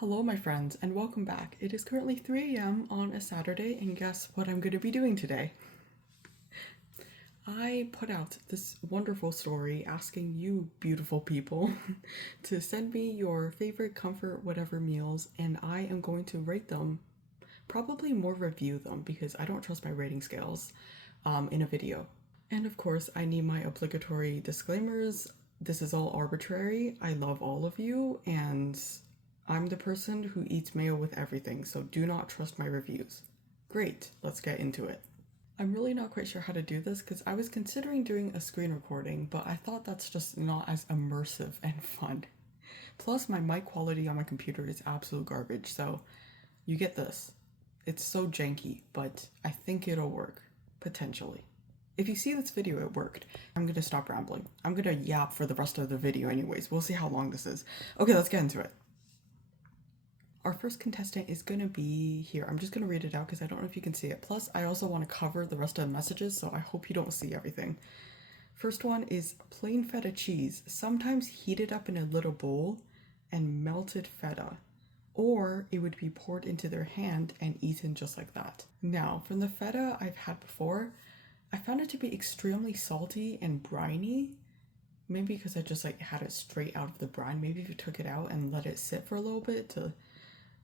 Hello, my friends, and welcome back. It is currently 3 a.m. on a Saturday, and guess what I'm going to be doing today? I put out this wonderful story asking you, beautiful people, to send me your favorite comfort whatever meals, and I am going to rate them, probably more review them because I don't trust my rating scales in a video. And of course, I need my obligatory disclaimers. This is all arbitrary. I love all of you, and I'm the person who eats mayo with everything, so do not trust my reviews. Great, let's get into it. I'm really not quite sure how to do this because I was considering doing a screen recording, but I thought that's just not as immersive and fun. Plus, my mic quality on my computer is absolute garbage, so you get this. It's so janky, but I think it'll work, potentially. If you see this video, it worked. I'm gonna stop rambling. I'm gonna yap for the rest of the video anyways. We'll see how long this is. Okay, let's get into it. Our first contestant is going to be here. I'm just going to read it out because I don't know if you can see it. Plus, I also want to cover the rest of the messages, so I hope you don't see everything. First one is plain feta cheese, sometimes heated up in a little bowl, and melted feta. Or it would be poured into their hand and eaten just like that. Now, from the feta I've had before, I found it to be extremely salty and briny. Maybe because I just had it straight out of the brine. Maybe if you took it out and let it sit for a little bit to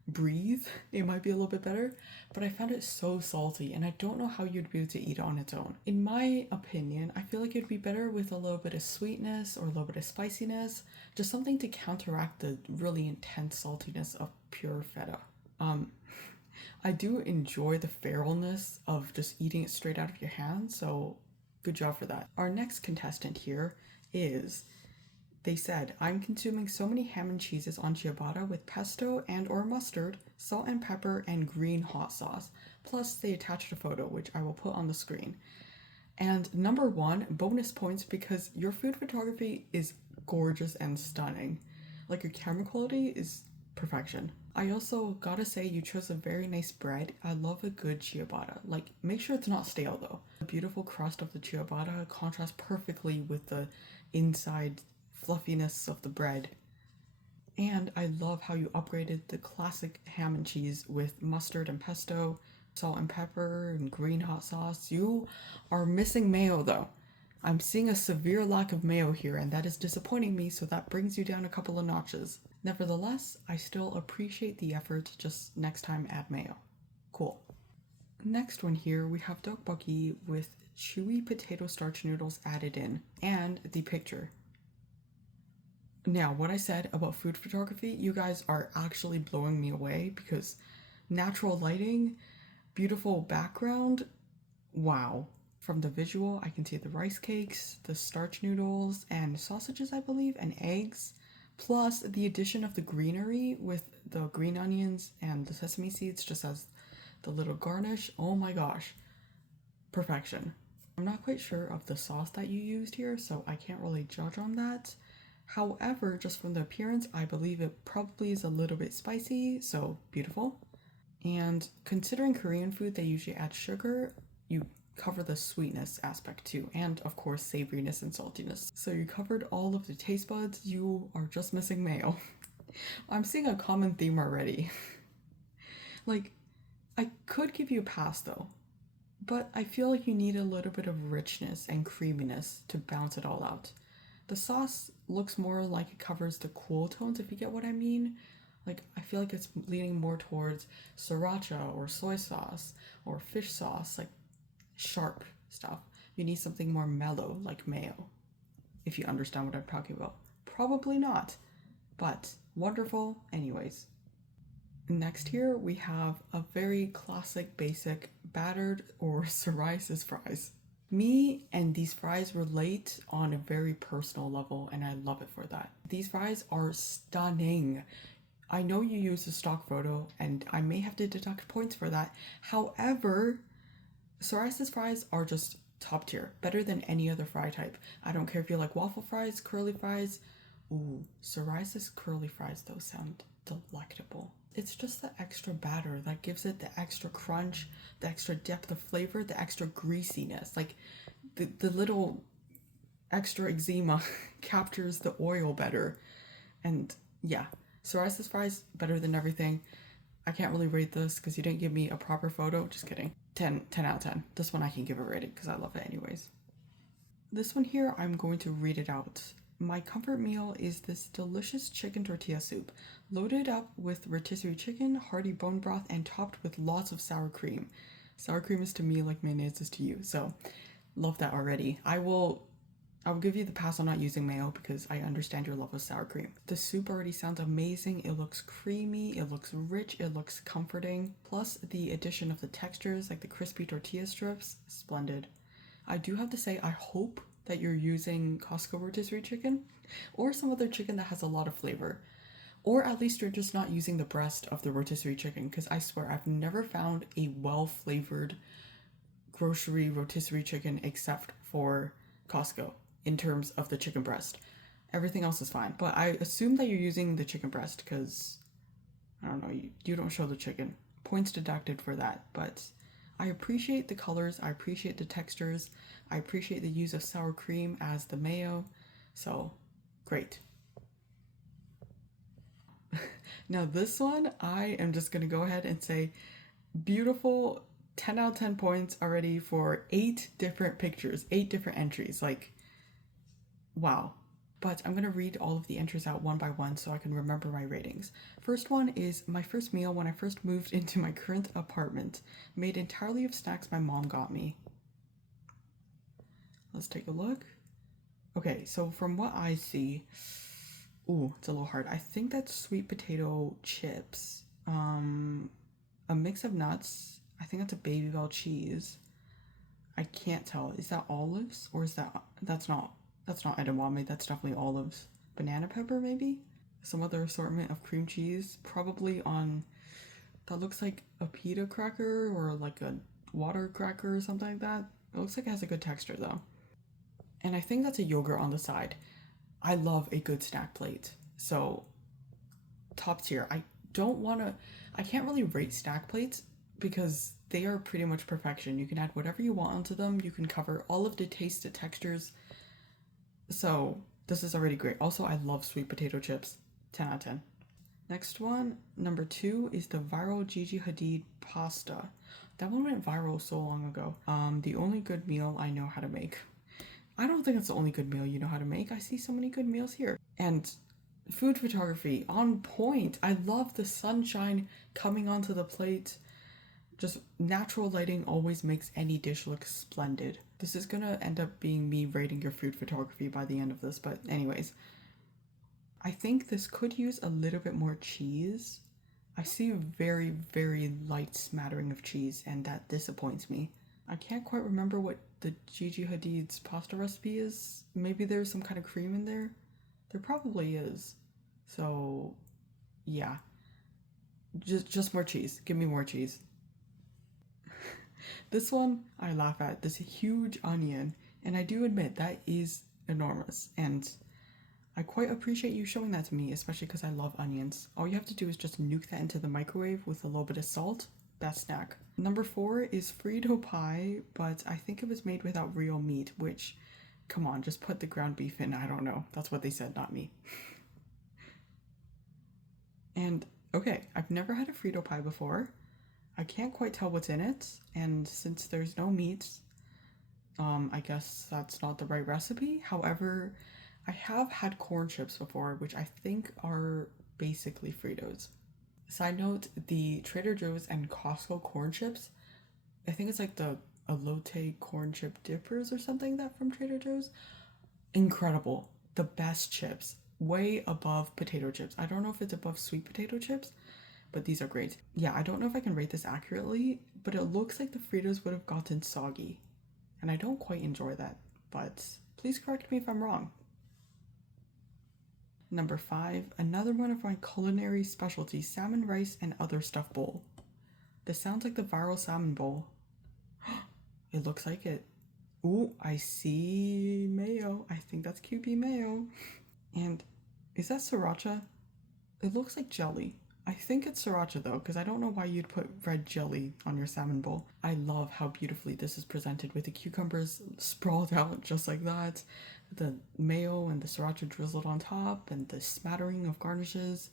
breathe, it might be a little bit better, but I found it so salty and I don't know how you'd be able to eat it on its own. In my opinion, I feel like it'd be better with a little bit of sweetness or a little bit of spiciness, just something to counteract the really intense saltiness of pure feta. I do enjoy the feralness of just eating it straight out of your hand, so good job for that. Our next contestant here is, they said, I'm consuming so many ham and cheeses on ciabatta with pesto and or mustard, salt and pepper, and green hot sauce. Plus, they attached a photo, which I will put on the screen. And number one, bonus points because your food photography is gorgeous and stunning. Like, your camera quality is perfection. I also gotta say you chose a very nice bread. I love a good ciabatta. Like, make sure it's not stale though. The beautiful crust of the ciabatta contrasts perfectly with the inside fluffiness of the bread. And I love how you upgraded the classic ham and cheese with mustard and pesto, salt and pepper, and green hot sauce. You are missing mayo though. I'm seeing a severe lack of mayo here, and that is disappointing me, so that brings you down a couple of notches. Nevertheless, I still appreciate the effort, just next time add mayo. Cool. Next one here, we have bucky with chewy potato starch noodles added in, and the picture. Now, what I said about food photography, you guys are actually blowing me away because natural lighting, beautiful background, wow. From the visual, I can see the rice cakes, the starch noodles, and sausages, I believe, and eggs, plus the addition of the greenery with the green onions and the sesame seeds just as the little garnish. Oh my gosh, perfection. I'm not quite sure of the sauce that you used here, so I can't really judge on that. However, just from the appearance, I believe it probably is a little bit spicy, so beautiful. And considering Korean food, they usually add sugar, you cover the sweetness aspect too, and of course savoriness and saltiness. So you covered all of the taste buds, you are just missing mayo. I'm seeing a common theme already. Like, I could give you a pass though, but I feel like you need a little bit of richness and creaminess to balance it all out. The sauce looks more like it covers the cool tones, if you get what I mean. Like, I feel like it's leaning more towards sriracha or soy sauce or fish sauce, like sharp stuff. You need something more mellow, like mayo, if you understand what I'm talking about. Probably not, but wonderful anyways. Next here, we have a very classic, basic, battered or psoriasis fries. Me and these fries relate on a very personal level, and I love it for that. These fries are stunning. I know you used a stock photo, and I may have to deduct points for that. However, psoriasis fries are just top tier, better than any other fry type. I don't care if you like waffle fries, curly fries. Ooh, psoriasis curly fries though sound delectable. It's just the extra batter that gives it the extra crunch, the extra depth of flavor, the extra greasiness. Like the little extra eczema captures the oil better. And yeah, Psoriasis fries, better than everything. I can't really rate this because you didn't give me a proper photo. Just kidding. 10 out of 10. This one I can give a rating because I love it anyways. This one here, I'm going to read it out. My comfort meal is this delicious chicken tortilla soup, loaded up with rotisserie chicken, hearty bone broth, and topped with lots of sour cream. Sour cream is to me like mayonnaise is to you, so love that already. I will give you the pass on not using mayo because I understand your love of sour cream. The soup already sounds amazing. It looks creamy, it looks rich, it looks comforting. Plus the addition of the textures like the crispy tortilla strips, splendid. I do have to say, I hope that you're using Costco rotisserie chicken or some other chicken that has a lot of flavor. Or at least you're just not using the breast of the rotisserie chicken, because I swear I've never found a well-flavored grocery rotisserie chicken except for Costco in terms of the chicken breast. Everything else is fine. But I assume that you're using the chicken breast because, I don't know, you don't show the chicken. Points deducted for that, but I appreciate the colors, I appreciate the textures, I appreciate the use of sour cream as the mayo, so great. Now this one, I am just gonna go ahead and say beautiful 10 out of 10 points already for 8 different pictures, 8 different entries, like wow. But I'm going to read all of the entries out one by one so I can remember my ratings. First one is my first meal when I first moved into my current apartment, made entirely of snacks my mom got me. Let's take a look. Okay, so from what I see, ooh, it's a little hard. I think that's sweet potato chips, a mix of nuts. I think that's a Baby Bell cheese. I can't tell. Is that olives or is that's not edamame, that's definitely olives. Banana pepper, maybe? Some other assortment of cream cheese, probably on, that looks like a pita cracker or like a water cracker or something like that. It looks like it has a good texture though. And I think that's a yogurt on the side. I love a good snack plate. So, top tier. I can't really rate snack plates because they are pretty much perfection. You can add whatever you want onto them. You can cover all of the tastes, the textures. So this is already great. Also, I love sweet potato chips. 10 out of 10. Next one, number 2, is the viral Gigi Hadid pasta. That one went viral so long ago. The only good meal I know how to make. I don't think it's the only good meal you know how to make. I see so many good meals here. And food photography, on point. I love the sunshine coming onto the plate. Just natural lighting always makes any dish look splendid. This is gonna end up being me rating your food photography by the end of this, but anyways. I think this could use a little bit more cheese. I see a very, very light smattering of cheese, and that disappoints me. I can't quite remember what the Gigi Hadid's pasta recipe is. Maybe there's some kind of cream in there? There probably is. So, yeah. Just more cheese. Give me more cheese. This one I laugh at, this huge onion, and I do admit that is enormous, and I quite appreciate you showing that to me, especially because I love onions. All you have to do is just nuke that into the microwave with a little bit of salt. Best snack. Number 4 is Frito pie, but I think it was made without real meat, which, come on, just put the ground beef in. I don't know. That's what they said, not me. And, okay, I've never had a Frito pie before. I can't quite tell what's in it, and since there's no meat, I guess that's not the right recipe. However, I have had corn chips before, which I think are basically Fritos. Side note, the Trader Joe's and Costco corn chips, I think it's like the elote corn chip dippers or something like that from Trader Joe's. Incredible. The best chips. Way above potato chips. I don't know if it's above sweet potato chips, but these are great. Yeah, I don't know if I can rate this accurately, but it looks like the Fritos would have gotten soggy. And I don't quite enjoy that, but please correct me if I'm wrong. Number 5, another one of my culinary specialties, salmon rice and other stuff bowl. This sounds like the viral salmon bowl. It looks like it. Ooh, I see mayo. I think that's QB mayo. And is that sriracha? It looks like jelly. I think it's sriracha though, because I don't know why you'd put red jelly on your salmon bowl. I love how beautifully this is presented with the cucumbers sprawled out just like that, the mayo and the sriracha drizzled on top, and the smattering of garnishes.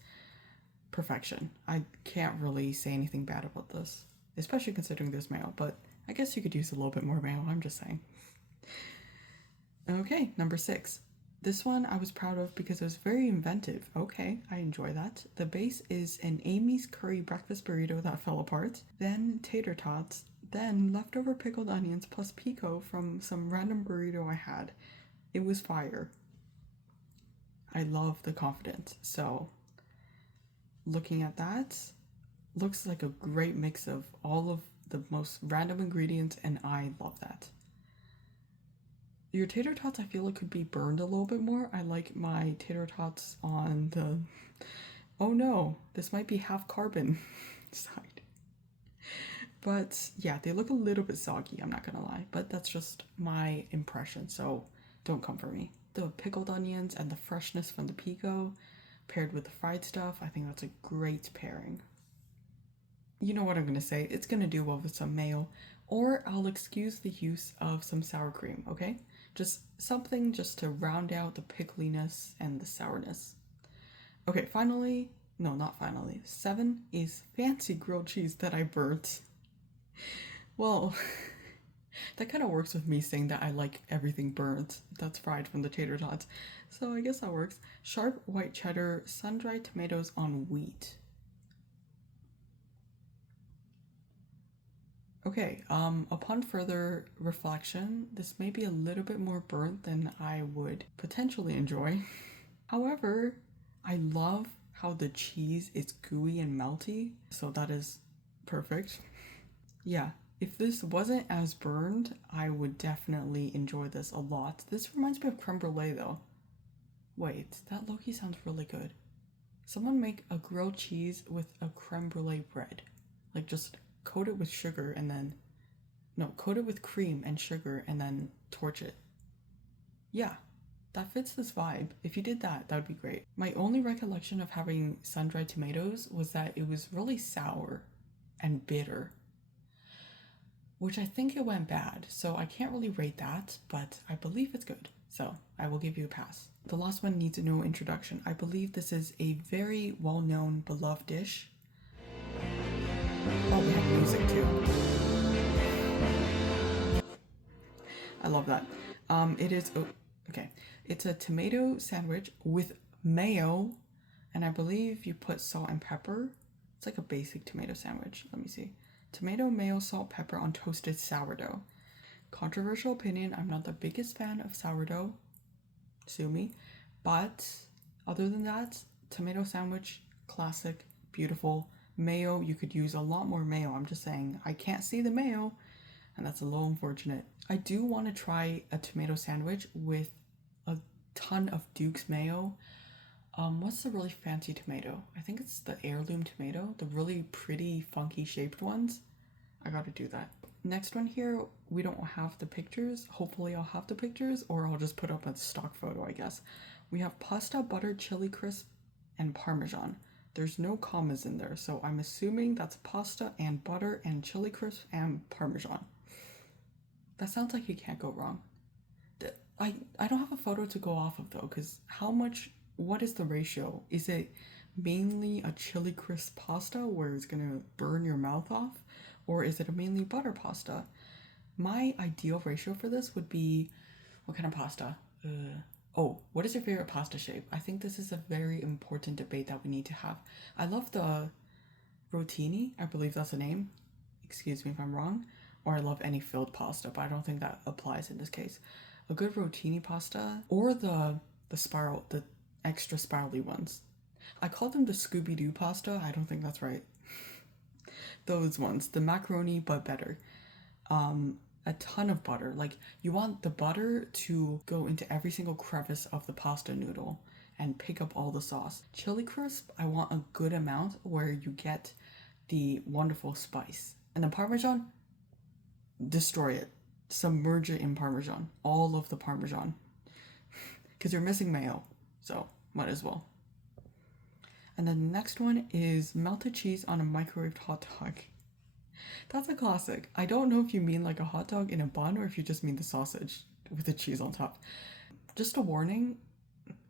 perfection. I can't really say anything bad about this, especially considering there's mayo, but I guess you could use a little bit more mayo, I'm just saying. Okay, number 6. This one I was proud of because it was very inventive. Okay, I enjoy that. The base is an Amy's curry breakfast burrito that fell apart, then tater tots, then leftover pickled onions plus pico from some random burrito I had. It was fire. I love the confidence. So, looking at that, looks like a great mix of all of the most random ingredients, and I love that. Your tater tots I feel like could be burned a little bit more. I like my tater tots on the, oh no, this might be half carbon side. But yeah, they look a little bit soggy, I'm not gonna lie. But that's just my impression, so don't come for me. The pickled onions and the freshness from the pico paired with the fried stuff, I think that's a great pairing. You know what I'm gonna say, it's gonna do well with some mayo, or I'll excuse the use of some sour cream, okay? Just something just to round out the pickliness and the sourness. Okay, finally, no, not finally. 7 is fancy grilled cheese that I burnt. Well, that kind of works with me saying that I like everything burnt that's fried from the tater tots. So I guess that works. Sharp white cheddar, sun-dried tomatoes on wheat. Okay, upon further reflection, this may be a little bit more burnt than I would potentially enjoy. However, I love how the cheese is gooey and melty, so that is perfect. Yeah, if this wasn't as burned, I would definitely enjoy this a lot. This reminds me of creme brulee though. Wait, that low-key sounds really good. Someone make a grilled cheese with a creme brulee bread. Like just coat it with sugar and then, no, coat it with cream and sugar and then torch it. Yeah, that fits this vibe. If you did that, that would be great. My only recollection of having sun-dried tomatoes was that it was really sour and bitter, which I think it went bad, so I can't really rate that, but I believe it's good, so I will give you a pass. The last one needs no introduction. I believe this is a very well-known, beloved dish. Oh, we have music too. I love that. It is, oh, okay. It's a tomato sandwich with mayo, and I believe you put salt and pepper. It's like a basic tomato sandwich. Let me see. Tomato, mayo, salt, pepper on toasted sourdough. Controversial opinion, I'm not the biggest fan of sourdough. Sue me. But other than that, tomato sandwich, classic, beautiful. Mayo, you could use a lot more mayo. I'm just saying, I can't see the mayo, and that's a little unfortunate. I do want to try a tomato sandwich with a ton of Duke's mayo. What's the really fancy tomato? I think it's the heirloom tomato, the really pretty, funky shaped ones. I gotta do that. Next one here, we don't have the pictures. Hopefully I'll have the pictures, or I'll just put up a stock photo, I guess. We have pasta, butter, chili crisp, and parmesan. There's no commas in there, so I'm assuming that's pasta and butter and chili crisp and parmesan. That sounds like you can't go wrong. I don't have a photo to go off of though, because what is the ratio? Is it mainly a chili crisp pasta where it's gonna burn your mouth off? Or is it a mainly butter pasta? My ideal ratio for this would be, what kind of pasta? What is your favorite pasta shape? I think this is a very important debate that we need to have. I love the rotini, I believe that's the name. Excuse me if I'm wrong. Or I love any filled pasta, but I don't think that applies in this case. A good rotini pasta, or the spiral, the extra spirally ones. I call them the Scooby-Doo pasta. I don't think that's right. Those ones, the macaroni but better. A ton of butter. Like, you want the butter to go into every single crevice of the pasta noodle and pick up all the sauce. Chili crisp, I want a good amount where you get the wonderful spice. And the parmesan, destroy it. Submerge it in parmesan. All of the parmesan. Because you're missing mayo, so might as well. And then the next one is melted cheese on a microwaved hot dog. That's a classic. I don't know if you mean like a hot dog in a bun or if you just mean the sausage with the cheese on top. Just a warning,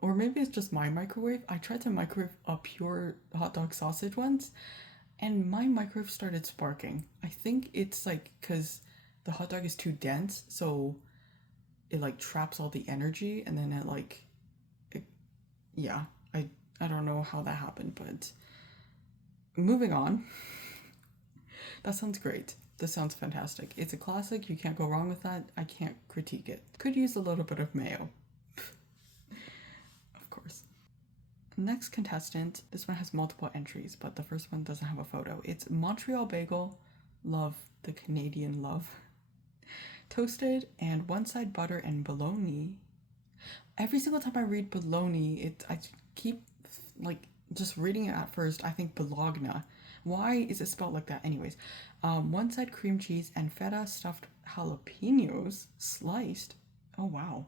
Or maybe it's just my microwave. I tried to microwave a pure hot dog sausage once, and my microwave started sparking. I think it's like because the hot dog is too dense, so it like traps all the energy, and then it, yeah. I don't know how that happened, but moving on. That sounds great. This sounds fantastic. It's a classic. You can't go wrong with that. I can't critique it. Could use a little bit of mayo, of course. Next contestant. This one has multiple entries, but the first one doesn't have a photo. It's Montreal Bagel. Love the Canadian love. Toasted and one side butter and bologna. Every single time I read bologna, I keep like just reading it at first. I think bologna. Why is it spelled like that? Anyways, one side cream cheese and feta stuffed jalapenos sliced. Oh wow.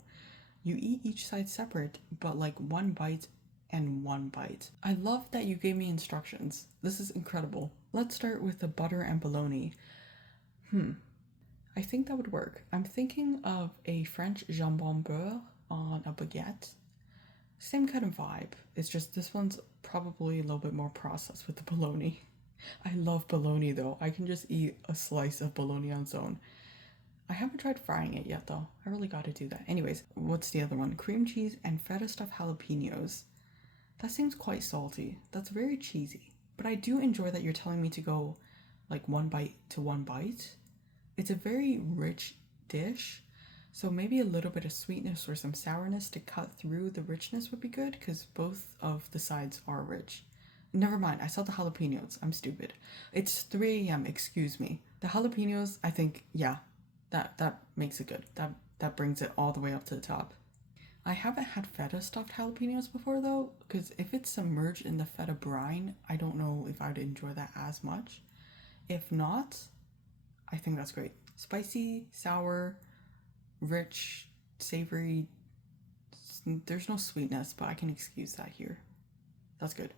You eat each side separate, but like one bite and one bite. I love that you gave me instructions. This is incredible. Let's start with the butter and bologna. I think that would work. I'm thinking of a French jambon beurre on a baguette. Same kind of vibe. It's just this one's probably a little bit more processed with the bologna. I love bologna though. I can just eat a slice of bologna on its own. I haven't tried frying it yet though. I really gotta do that. Anyways, what's the other one? Cream cheese and feta stuffed jalapenos. That seems quite salty. That's very cheesy. But I do enjoy that you're telling me to go like one bite to one bite. It's a very rich dish. So maybe a little bit of sweetness or some sourness to cut through the richness would be good because both of the sides are rich. Never mind, I saw the jalapenos. I'm stupid. It's 3 a.m., excuse me. The jalapenos, I think, yeah, that makes it good. That brings it all the way up to the top. I haven't had feta stuffed jalapenos before though, because if it's submerged in the feta brine, I don't know if I'd enjoy that as much. If not, I think that's great. Spicy, sour, rich, savory. There's no sweetness, but I can excuse that here. That's good.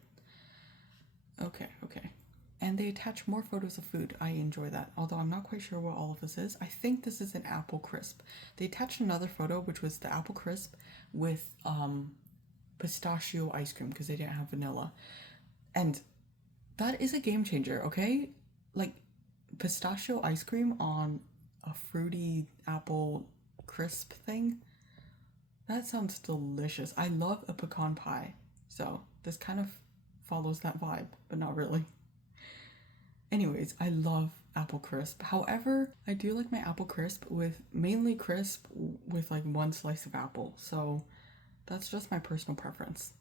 Okay. And they attach more photos of food. I enjoy that, although I'm not quite sure what all of this is. I think this is an apple crisp. They attached another photo, which was the apple crisp with pistachio ice cream because they didn't have vanilla. And that is a game changer, okay? Like pistachio ice cream on a fruity apple crisp thing. That sounds delicious. I love a pecan pie, so this kind of follows that vibe, but not really. Anyways, I love apple crisp. However, I do like my apple crisp with mainly crisp with like one slice of apple. So that's just my personal preference.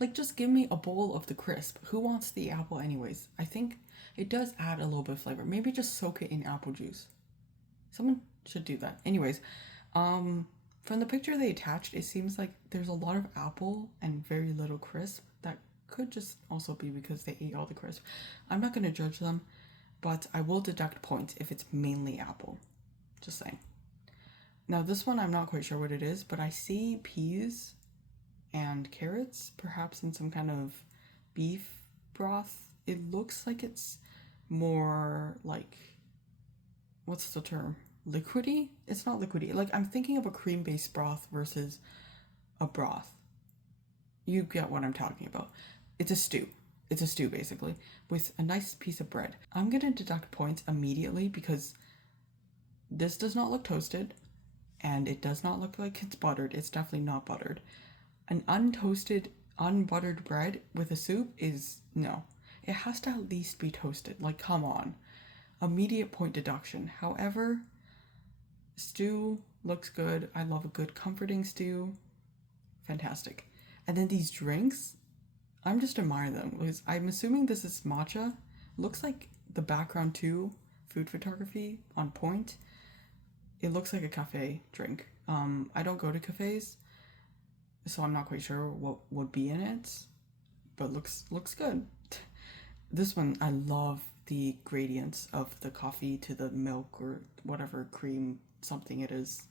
Like just give me a bowl of the crisp. Who wants the apple anyways? I think it does add a little bit of flavor. Maybe just soak it in apple juice. Someone should do that. Anyways, from the picture they attached, it seems like there's a lot of apple and very little crisp. That could just also be because they ate all the crisp. I'm not going to judge them, but I will deduct points if it's mainly apple. Just saying. Now this one I'm not quite sure what it is, but I see peas and carrots, perhaps in some kind of beef broth. It looks like it's more like, what's the term? Liquidy? It's not liquidy. Like I'm thinking of a cream-based broth versus a broth. You get what I'm talking about. It's a stew. It's a stew basically with a nice piece of bread. I'm gonna deduct points immediately because this does not look toasted and it does not look like it's buttered. It's definitely not buttered. An untoasted, unbuttered bread with a soup is no. It has to at least be toasted. Like, come on. Immediate point deduction. However, stew looks good. I love a good comforting stew. Fantastic. And then these drinks, I'm just admiring them because I'm assuming this is matcha. Looks like the background too, food photography on point. It looks like a cafe drink. I don't go to cafes, so I'm not quite sure what would be in it, but looks good. This one, I love the gradients of the coffee to the milk or whatever cream something it is.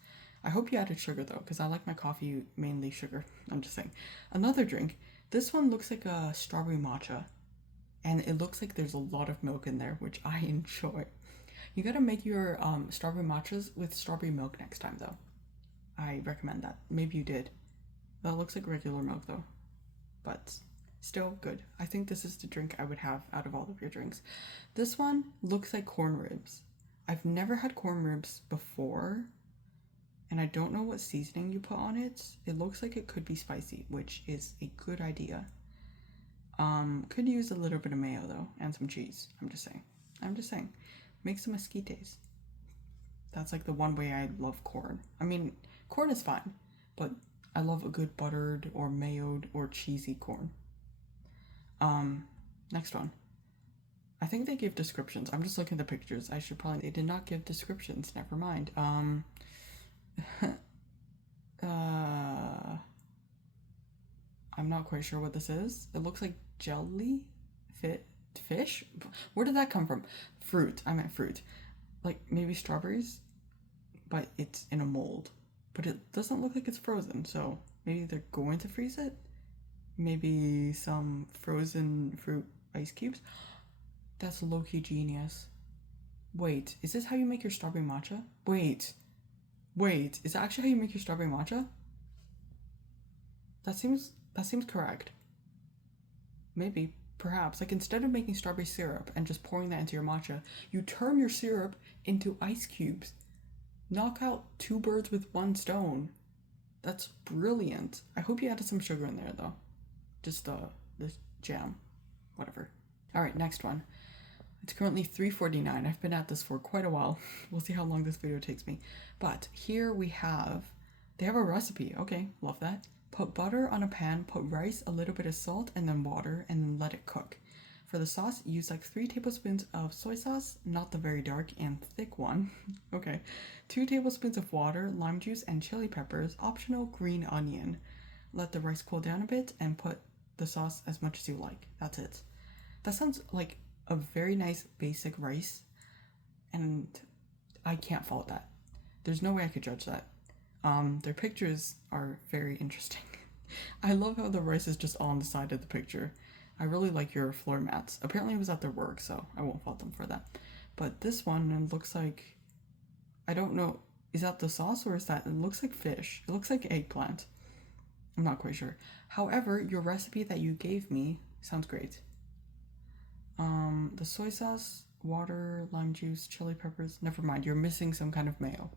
I hope you added sugar though, because I like my coffee mainly sugar. I'm just saying. Another drink. This one looks like a strawberry matcha, and it looks like there's a lot of milk in there, which I enjoy. You gotta make your strawberry matchas with strawberry milk next time though. I recommend that. Maybe you did. That looks like regular milk though, but still good. I think this is the drink I would have out of all of your drinks. This one looks like corn ribs. I've never had corn ribs before, and I don't know what seasoning you put on it. It looks like it could be spicy, which is a good idea. Could use a little bit of mayo though, and some cheese. I'm just saying. Make some esquites. That's like the one way I love corn. I mean, corn is fine, but I love a good buttered or mayoed or cheesy corn. Next one. I think they give descriptions. I'm just looking at the pictures. They did not give descriptions. Never mind. I'm not quite sure what this is. It looks like jelly fish. Where did that come from? Fruit. I meant fruit. Like maybe strawberries, but it's in a mold. But it doesn't look like it's frozen, so maybe they're going to freeze it? Maybe some frozen fruit ice cubes? That's low-key genius. Wait, is this how you make your strawberry matcha? Wait, is that actually how you make your strawberry matcha? That seems correct. Maybe, perhaps. Like instead of making strawberry syrup and just pouring that into your matcha, you turn your syrup into ice cubes. Knock out two birds with one stone. That's brilliant. I hope you added some sugar in there though. Just the jam. Whatever. Alright, next one. It's currently 3:49. I've been at this for quite a while. We'll see how long this video takes me. But here they have a recipe. Okay, love that. Put butter on a pan, put rice, a little bit of salt, and then water, and then let it cook. For the sauce, use like 3 tablespoons of soy sauce, not the very dark and thick one. Okay. 2 tablespoons of water, lime juice, and chili peppers, optional green onion. Let the rice cool down a bit and put the sauce as much as you like. That's it. That sounds like a very nice basic rice, and I can't fault that. There's no way I could judge that. Their pictures are very interesting. I love how the rice is just on the side of the picture. I really like your floor mats. Apparently it was at their work, so I won't fault them for that. But this one looks like, I don't know, is that the sauce or is that, it looks like fish. It looks like eggplant. I'm not quite sure. However, your recipe that you gave me sounds great. The soy sauce, water, lime juice, chili peppers, never mind, you're missing some kind of mayo.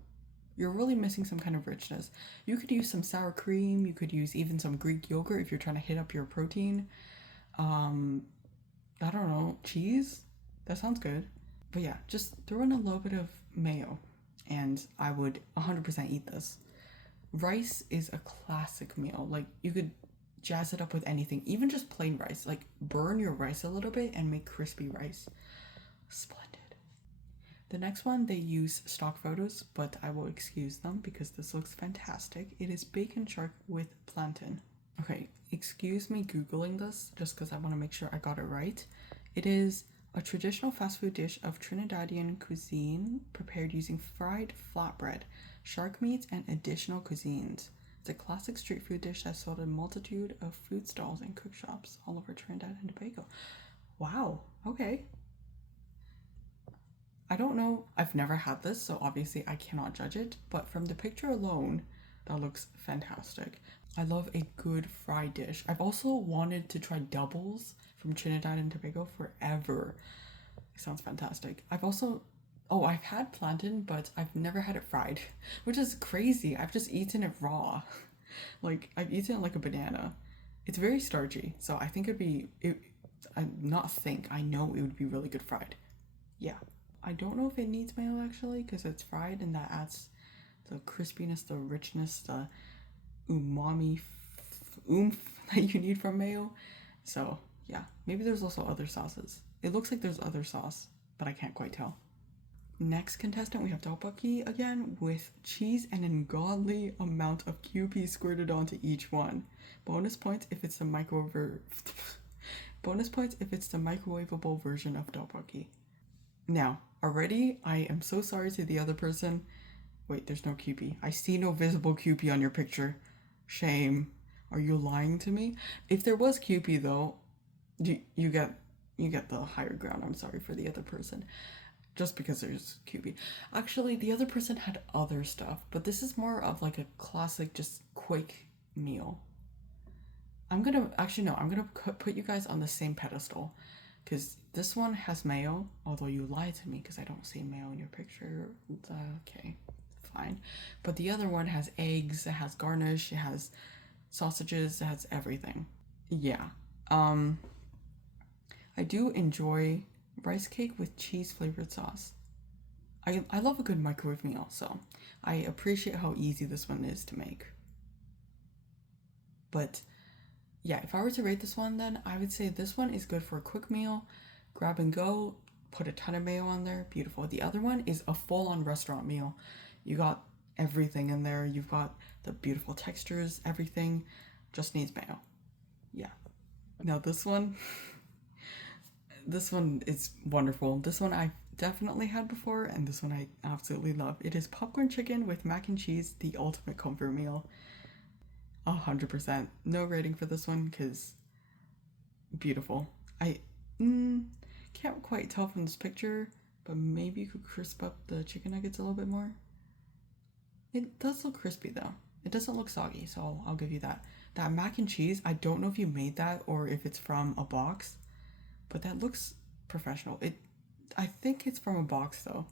You're really missing some kind of richness. You could use some sour cream, you could use even some Greek yogurt if you're trying to hit up your protein. I don't know, cheese? That sounds good. But yeah, just throw in a little bit of mayo and I would 100% eat this. Rice is a classic meal. Like you could jazz it up with anything, even just plain rice. Like burn your rice a little bit and make crispy rice. Splendid. The next one, they use stock photos, but I will excuse them because this looks fantastic. It is bacon shark with plantain. Okay, excuse me Googling this just because I want to make sure I got it right. It is a traditional fast food dish of Trinidadian cuisine prepared using fried flatbread, shark meat, and additional cuisines. It's a classic street food dish that's sold in a multitude of food stalls and cook shops all over Trinidad and Tobago. Wow, okay. I don't know, I've never had this, so obviously I cannot judge it, but from the picture alone, that looks fantastic. I love a good fried dish. I've also wanted to try doubles from Trinidad and Tobago forever. It sounds fantastic. I've had plantain, but I've never had it fried, which is crazy. I've just eaten it raw. Like, I've eaten it like a banana. It's very starchy, so I think I know it would be really good fried. Yeah. I don't know if it needs mayo actually, because it's fried and that adds the crispiness, the richness, the umami oomph that you need from mayo. So yeah, maybe there's also other sauces. It looks like there's other sauce, but I can't quite tell. Next contestant, we have Doppi again with cheese and an ungodly amount of QP squirted onto each one. Bonus points if it's the microwavable version of Doppi. Now, already, I am so sorry to the other person. Wait, there's no QP. I see no visible QP on your picture. Shame. Are you lying to me? If there was QP though, you get the higher ground. I'm sorry for the other person. Just because there's QP. Actually, the other person had other stuff, but this is more of like a classic, just quick meal. I'm gonna put you guys on the same pedestal, because this one has mayo, although you lied to me because I don't see mayo in your picture. Okay, fine. But the other one has eggs, it has garnish, it has sausages, it has everything. Yeah. Um, I do enjoy rice cake with cheese flavored sauce. I love a good microwave meal, so I appreciate how easy this one is to make. But yeah, if I were to rate this one, then I would say this one is good for a quick meal, grab and go, put a ton of mayo on there, beautiful. The other one is a full on restaurant meal. You got everything in there, you've got the beautiful textures, everything, just needs mayo. Yeah. Now, this one is wonderful. This one I've definitely had before, and this one I absolutely love. It is popcorn chicken with mac and cheese, the ultimate comfort meal. 100%. No rating for this one because beautiful. I can't quite tell from this picture, but maybe you could crisp up the chicken nuggets a little bit more. It does look crispy though. It doesn't look soggy, so I'll give you that. That mac and cheese, I don't know if you made that or if it's from a box, but that looks professional. I think it's from a box though.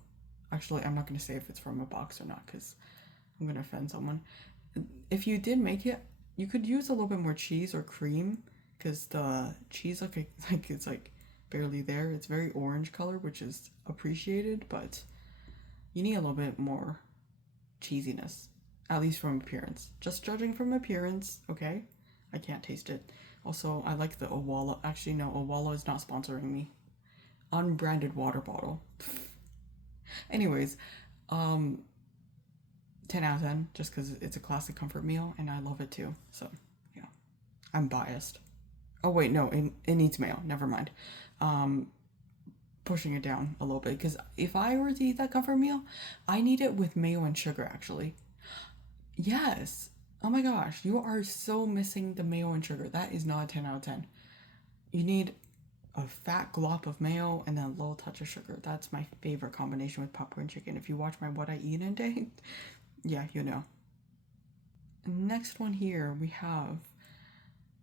Actually, I'm not going to say if it's from a box or not because I'm going to offend someone. If you did make it, you could use a little bit more cheese or cream because the cheese like it's like barely there. It's very orange color, which is appreciated, but you need a little bit more cheesiness, at least from appearance. Just judging from appearance, okay? I can't taste it. Also, I like the Owala. Actually, no, Owala is not sponsoring me. Unbranded water bottle. Anyways, um, 10 out of 10, just because it's a classic comfort meal and I love it too. So, yeah, I'm biased. Oh, wait, no, it needs mayo. Never mind. Um, Pushing it down a little bit because if I were to eat that comfort meal, I need it with mayo and sugar actually. Yes. Oh my gosh, you are so missing the mayo and sugar. That is not a 10 out of 10. You need a fat glop of mayo and then a little touch of sugar. That's my favorite combination with popcorn chicken. If you watch my What I Eat in a Day, yeah, you know. Next one here we have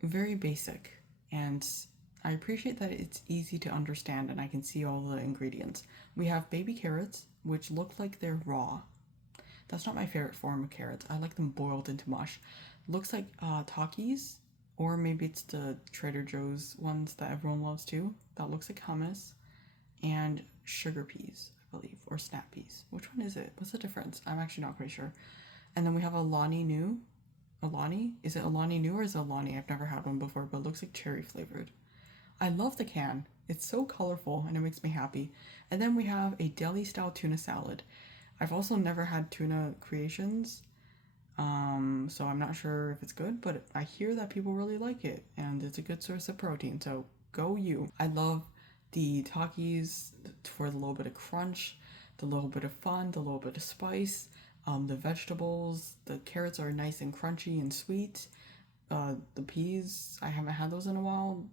very basic, and I appreciate that it's easy to understand and I can see all the ingredients. We have baby carrots, which look like they're raw. That's not my favorite form of carrots. I like them boiled into mush. Looks like Takis, or maybe it's the Trader Joe's ones that everyone loves too. That looks like hummus. And sugar peas, I believe, or snap peas. Which one is it? What's the difference? I'm actually not quite sure. And then we have Alani New. Alani? Is it Alani New or is it Alani? I've never had one before, but it looks like cherry flavored. I love the can. It's so colorful and it makes me happy. And then we have a deli style tuna salad. I've also never had tuna creations, so I'm not sure if it's good, but I hear that people really like it and it's a good source of protein. So go you. I love the Takis for the little bit of crunch, the little bit of fun, the little bit of spice. The vegetables, the carrots are nice and crunchy and sweet. The peas, I haven't had those in a while.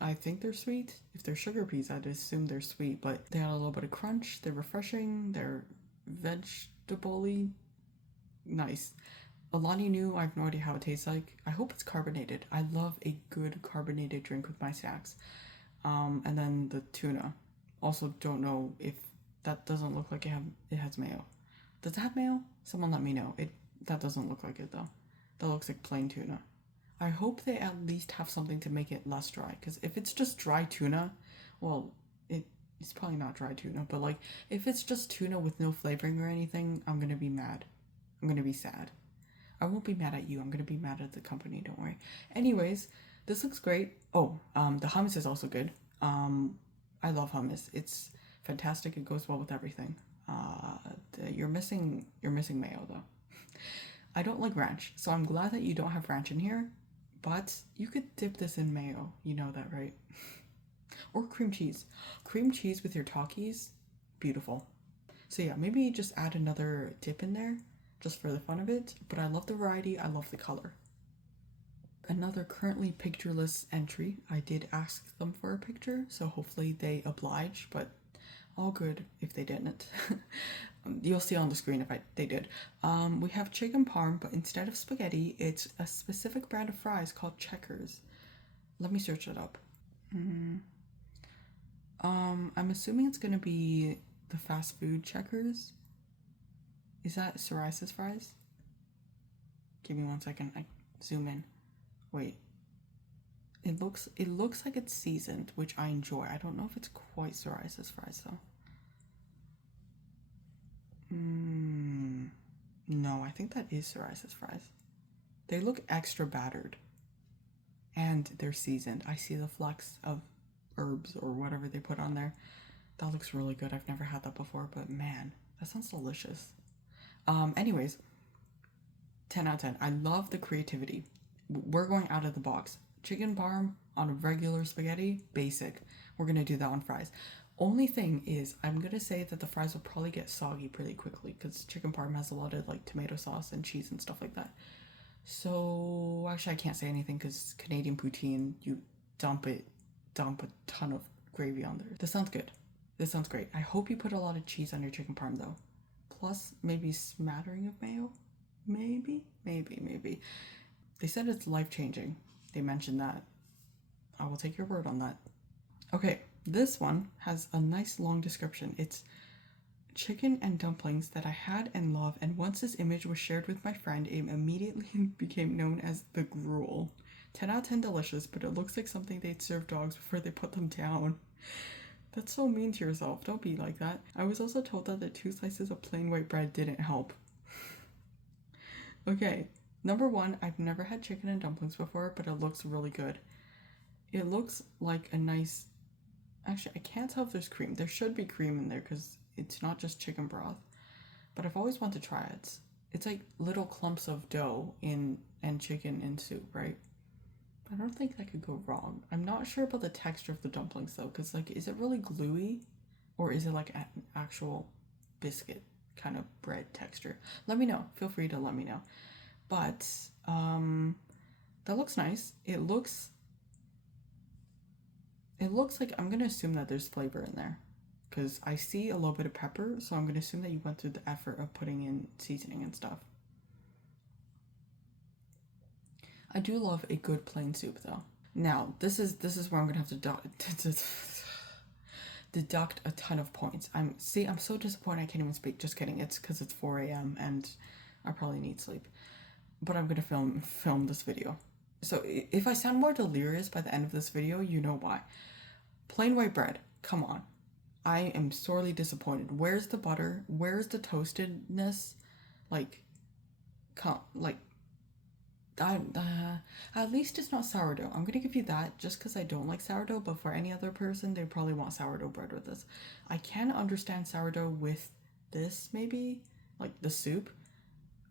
I think they're sweet. If they're sugar peas, I'd assume they're sweet, but they got a little bit of crunch. They're refreshing. They're vegetable-y. Nice. Alani New, I have no idea how it tastes like. I hope it's carbonated. I love a good carbonated drink with my snacks. And then the tuna. Also, don't know if that doesn't look like it has mayo. Does it have mayo? Someone let me know. That doesn't look like it though. That looks like plain tuna. I hope they at least have something to make it less dry. Because if it's just dry tuna, well, it's probably not dry tuna. But like, if it's just tuna with no flavoring or anything, I'm gonna be mad. I'm gonna be sad. I won't be mad at you. I'm gonna be mad at the company. Don't worry. Anyways, this looks great. Oh, the hummus is also good. I love hummus. It's fantastic. It goes well with everything. You're missing mayo though. I don't like ranch, so I'm glad that you don't have ranch in here. But you could dip this in mayo. You know that, right? Or cream cheese. Cream cheese with your Takis, beautiful. So yeah, maybe just add another dip in there, just for the fun of it. But I love the variety. I love the color. Another currently pictureless entry. I did ask them for a picture, so hopefully they oblige. But all good if they didn't. You'll see on the screen if they did. We have chicken parm, but instead of spaghetti, it's a specific brand of fries called Checkers. Let me search it up. I'm assuming it's gonna be the fast food checkers. Is that psoriasis fries? Give me 1 second. I zoom in. Wait. It looks like it's seasoned, which I enjoy. I don't know if it's quite psoriasis fries though. No, I think that is psoriasis fries. They look extra battered. And they're seasoned. I see the flecks of herbs or whatever they put on there. That looks really good. I've never had that before, but man, that sounds delicious. Anyways, 10 out of 10. I love the creativity. We're going out of the box. Chicken parm on a regular spaghetti, basic. We're gonna do that on fries. Only thing is, I'm gonna say that the fries will probably get soggy pretty quickly because chicken parm has a lot of like tomato sauce and cheese and stuff like that. So actually, I can't say anything because Canadian poutine, you dump a ton of gravy on there. This sounds good. This sounds great. I hope you put a lot of cheese on your chicken parm though. Plus, maybe smattering of mayo. Maybe. They said it's life-changing. They mentioned that. I will take your word on that. Okay, this one has a nice long description. It's chicken and dumplings that I had and love, and once this image was shared with my friend, it immediately became known as the gruel. 10 out of 10 delicious, but it looks like something they'd serve dogs before they put them down. That's so mean to yourself. Don't be like that. I was also told that the 2 slices of plain white bread didn't help. Okay, number 1, I've never had chicken and dumplings before, but it looks really good. It looks like a nice... Actually, I can't tell if there's cream. There should be cream in there because it's not just chicken broth. But I've always wanted to try it. It's like little clumps of dough and chicken in soup, right? I don't think that could go wrong. I'm not sure about the texture of the dumplings though, because like, is it really gluey? Or is it like an actual biscuit kind of bread texture? Let me know. Feel free to let me know. But that looks nice. It looks like, I'm gonna assume that there's flavor in there because I see a little bit of pepper, so I'm gonna assume that you went through the effort of putting in seasoning and stuff. I do love a good plain soup though. Now, this is where I'm gonna have to deduct a ton of points. I'm so disappointed I can't even speak. Just kidding. It's because it's 4 a.m. and I probably need sleep. But I'm gonna film this video. So if I sound more delirious by the end of this video, you know why. Plain white bread. Come on. I am sorely disappointed. Where's the butter? Where's the toastedness? At least it's not sourdough. I'm gonna give you that just because I don't like sourdough, but for any other person, they probably want sourdough bread with this. I can understand sourdough with this, maybe, like the soup.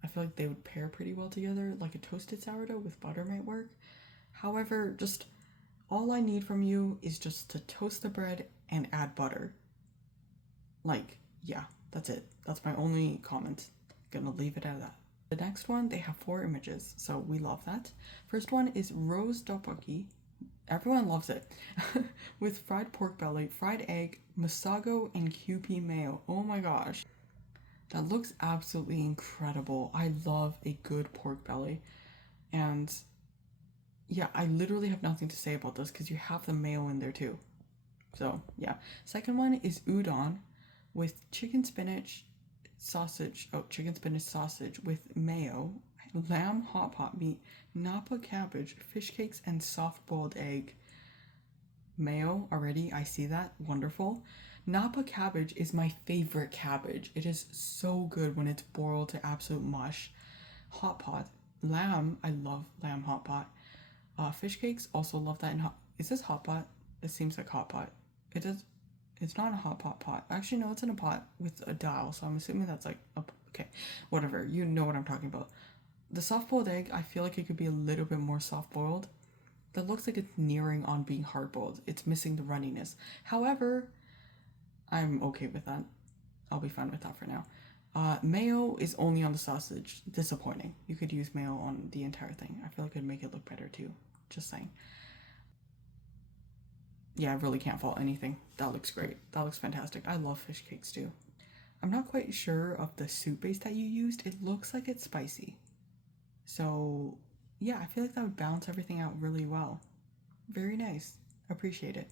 I feel like they would pair pretty well together. Like a toasted sourdough with butter might work. However, just all I need from you is just to toast the bread and add butter. Like, yeah, that's it. That's my only comment. Gonna leave it at that. The next one, they have 4 images, so we love that. First one is roast bucky. Everyone loves it. With fried pork belly, fried egg, masago, and Kewpie mayo. Oh my gosh. That looks absolutely incredible. I love a good pork belly. And yeah, I literally have nothing to say about this because you have the mayo in there too. So yeah. Second one is udon with chicken spinach sausage with mayo, lamb hot pot meat, napa cabbage, fish cakes, and soft boiled egg. Mayo already, I see that. Wonderful. Napa cabbage is my favorite cabbage. It is so good when it's boiled to absolute mush. Hot pot. Lamb, I love lamb hot pot. Fish cakes, also love that. Is this hot pot? It seems like hot pot. It's not a hot pot. Actually, no, it's in a pot with a dial, so I'm assuming that's like, okay, whatever. You know what I'm talking about. The soft-boiled egg, I feel like it could be a little bit more soft-boiled. That looks like it's nearing on being hard-boiled. It's missing the runniness. However, I'm okay with that. I'll be fine with that for now. Mayo is only on the sausage. Disappointing. You could use mayo on the entire thing. I feel like it'd make it look better too. Just saying. Yeah, I really can't fault anything. That looks great. That looks fantastic. I love fish cakes too. I'm not quite sure of the soup base that you used. It looks like it's spicy. So, yeah, I feel like that would balance everything out really well. Very nice. Appreciate it.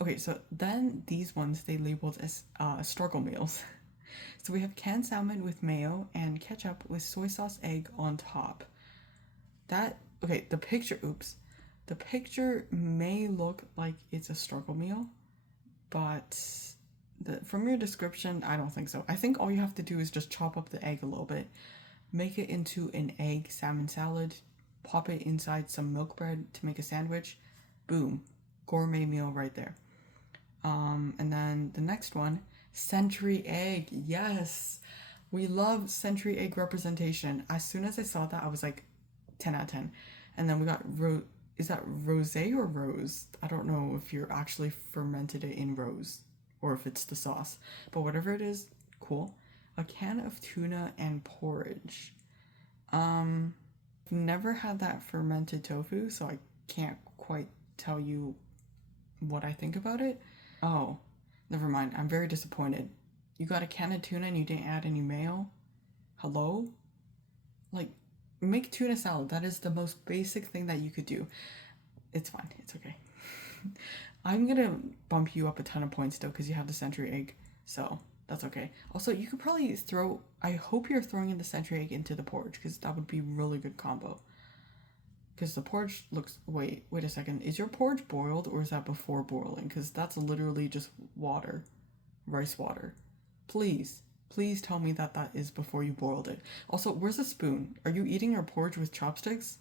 Okay, so then these ones they labeled as struggle meals. So we have canned salmon with mayo and ketchup with soy sauce egg on top. That, okay, the picture may look like it's a struggle meal, but from your description, I don't think so. I think all you have to do is just chop up the egg a little bit, make it into an egg salmon salad, pop it inside some milk bread to make a sandwich. Boom, gourmet meal right there. And then the next one, century egg. Yes, we love century egg representation. As soon as I saw that, I was like, 10 out of 10. And then we got is that rosé or rose? I don't know if you're actually fermented it in rose or if it's the sauce, but whatever it is, cool. A can of tuna and porridge. Never had that fermented tofu, so I can't quite tell you what I think about it. Oh, never mind. I'm very disappointed. You got a can of tuna and you didn't add any mayo? Hello? Like, make tuna salad. That is the most basic thing that you could do. It's fine. It's okay. I'm gonna bump you up a ton of points though because you have the century egg. So that's okay. Also, you could probably throw... I hope you're throwing in the century egg into the porridge because that would be a really good combo. Because the porridge looks... Wait a second. Is your porridge boiled or is that before boiling? Because that's literally just water. Rice water. Please tell me that that is before you boiled it. Also, where's the spoon? Are you eating your porridge with chopsticks?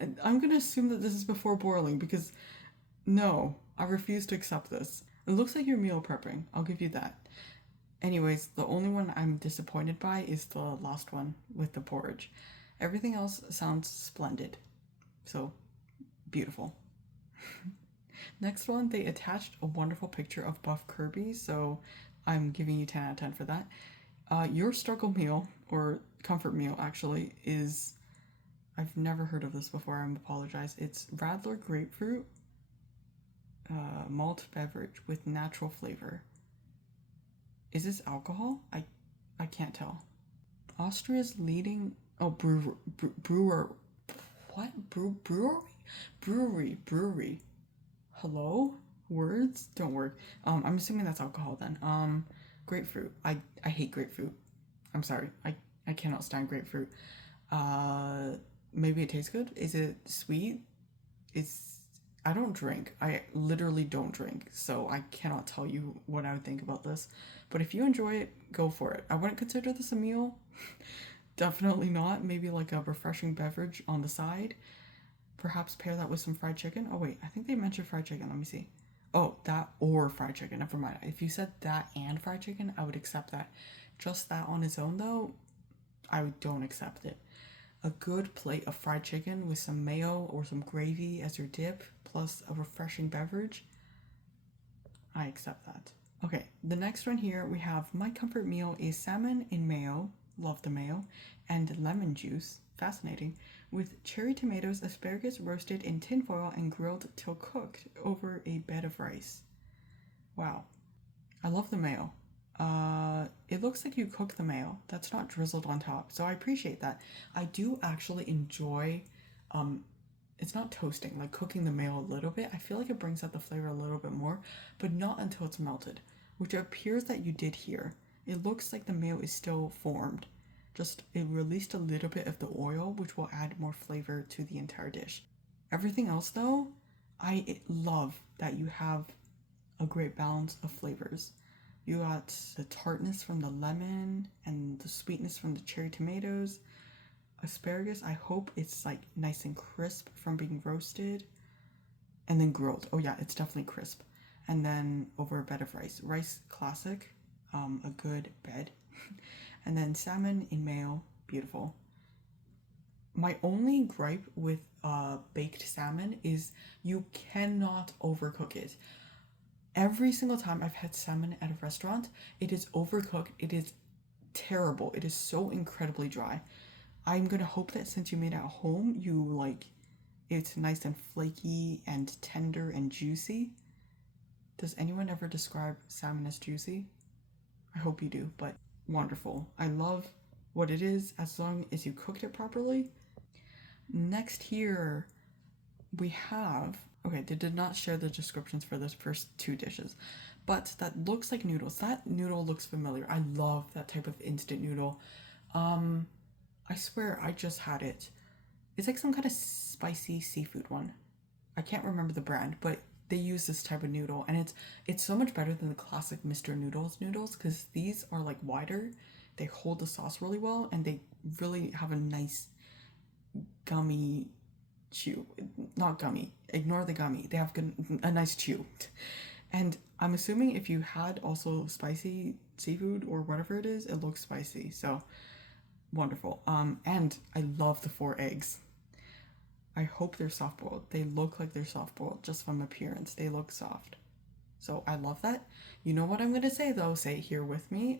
And I'm gonna assume that this is before boiling because... No, I refuse to accept this. It looks like you're meal prepping. I'll give you that. Anyways, the only one I'm disappointed by is the last one with the porridge. Everything else sounds splendid. So, beautiful. Next one, they attached a wonderful picture of Buff Kirby, so I'm giving you 10 out of 10 for that. Your struggle meal, or comfort meal actually, is... I've never heard of this before, I apologize. It's Radler grapefruit malt beverage with natural flavor. Is this alcohol? I can't tell. Austria's leading... Oh, brewer... What? Brewery. Hello? Words don't work. I'm assuming that's alcohol then. Grapefruit. I hate grapefruit. I'm sorry. I cannot stand grapefruit. Maybe it tastes good. Is it sweet? I don't drink. I literally don't drink, so I cannot tell you what I would think about this. But if you enjoy it, go for it. I wouldn't consider this a meal. Definitely not. Maybe like a refreshing beverage on the side. Perhaps pair that with some fried chicken. Oh wait, I think they mentioned fried chicken. Let me see. Oh, that or fried chicken. Never mind. If you said that and fried chicken, I would accept that. Just that on its own though, I don't accept it. A good plate of fried chicken with some mayo or some gravy as your dip, plus a refreshing beverage. I accept that. Okay, the next one here we have my comfort meal is salmon in mayo, love the mayo, and lemon juice, fascinating, with cherry tomatoes, asparagus roasted in tinfoil and grilled till cooked over a bed of rice. Wow, I love the mayo. It looks like you cook the mayo. That's not drizzled on top, so I appreciate that. I do actually enjoy, it's not toasting, like cooking the mayo a little bit. I feel like it brings out the flavor a little bit more, but not until it's melted, which it appears that you did here. It looks like the mayo is still formed. Just, it released a little bit of the oil, which will add more flavor to the entire dish. Everything else though, I love that you have a great balance of flavors. You got the tartness from the lemon and the sweetness from the cherry tomatoes. Asparagus, I hope it's like nice and crisp from being roasted and then grilled. Oh yeah, it's definitely crisp. And then over a bed of rice. Rice classic, a good bed. And then salmon in mayo, beautiful. My only gripe with baked salmon is you cannot overcook it. Every single time I've had salmon at a restaurant, it is overcooked. It is terrible. It is so incredibly dry. I'm gonna hope that since you made it at home, it's nice and flaky and tender and juicy. Does anyone ever describe salmon as juicy? I hope you do, but wonderful. I love what it is as long as you cooked it properly. Next here, we have, okay, they did not share the descriptions for the first two dishes, but that looks like noodles. That noodle looks familiar. I love that type of instant noodle. Um, I swear I just had it. It's like some kind of spicy seafood one. I can't remember the brand, but they use this type of noodle, and it's so much better than the classic Mr. Noodles noodles because these are like wider. They hold the sauce really well, and they really have a nice gummy chew. Not gummy. Ignore the gummy. They have a nice chew. And I'm assuming if you had also spicy seafood or whatever it is, it looks spicy. So wonderful. And I love the four eggs. I hope they're soft boiled. They look like they're soft boiled just from appearance. They look soft. So I love that. You know what I'm gonna say though? Say it here with me.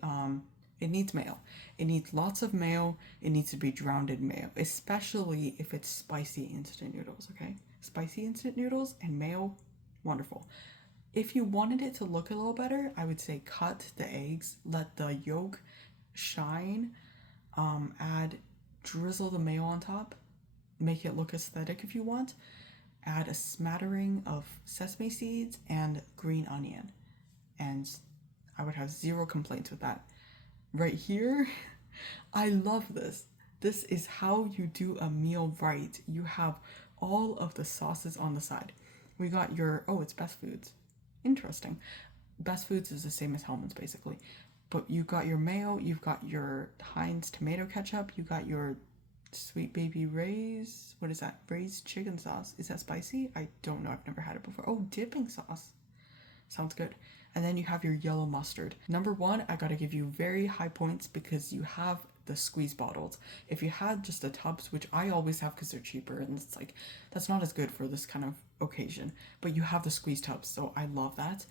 It needs mayo. It needs lots of mayo. It needs to be drowned in mayo, especially if it's spicy instant noodles. Okay, spicy instant noodles and mayo, wonderful. If you wanted it to look a little better, I would say cut the eggs, let the yolk shine, add, drizzle the mayo on top, make it look aesthetic if you want, add a smattering of sesame seeds and green onion, and I would have zero complaints with that. Right here, I love this. This is how you do a meal right. You have all of the sauces on the side. We got your, oh, it's Best Foods. Interesting. Best Foods is the same as Hellmann's basically. But you got your mayo, you've got your Heinz tomato ketchup, you got your Sweet Baby Ray's, what is that? Ray's chicken sauce. Is that spicy? I don't know. I've never had it before. Oh, dipping sauce. Sounds good. And then you have your yellow mustard. Number one, I gotta give you very high points because you have the squeeze bottles. If you had just the tubs, which I always have because they're cheaper, and it's like, that's not as good for this kind of occasion, but you have the squeeze tubs, so I love that.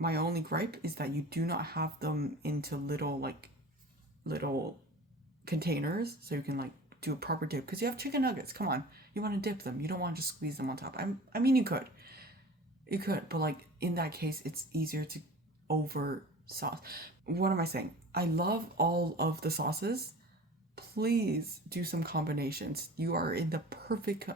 My only gripe is that you do not have them into little containers, so you can like do a proper dip because you have chicken nuggets. Come on, you want to dip them. You don't want to just squeeze them on top. I mean, you could, but like in that case, it's easier to over sauce. What am I saying? I love all of the sauces. Please do some combinations. You are in the perfect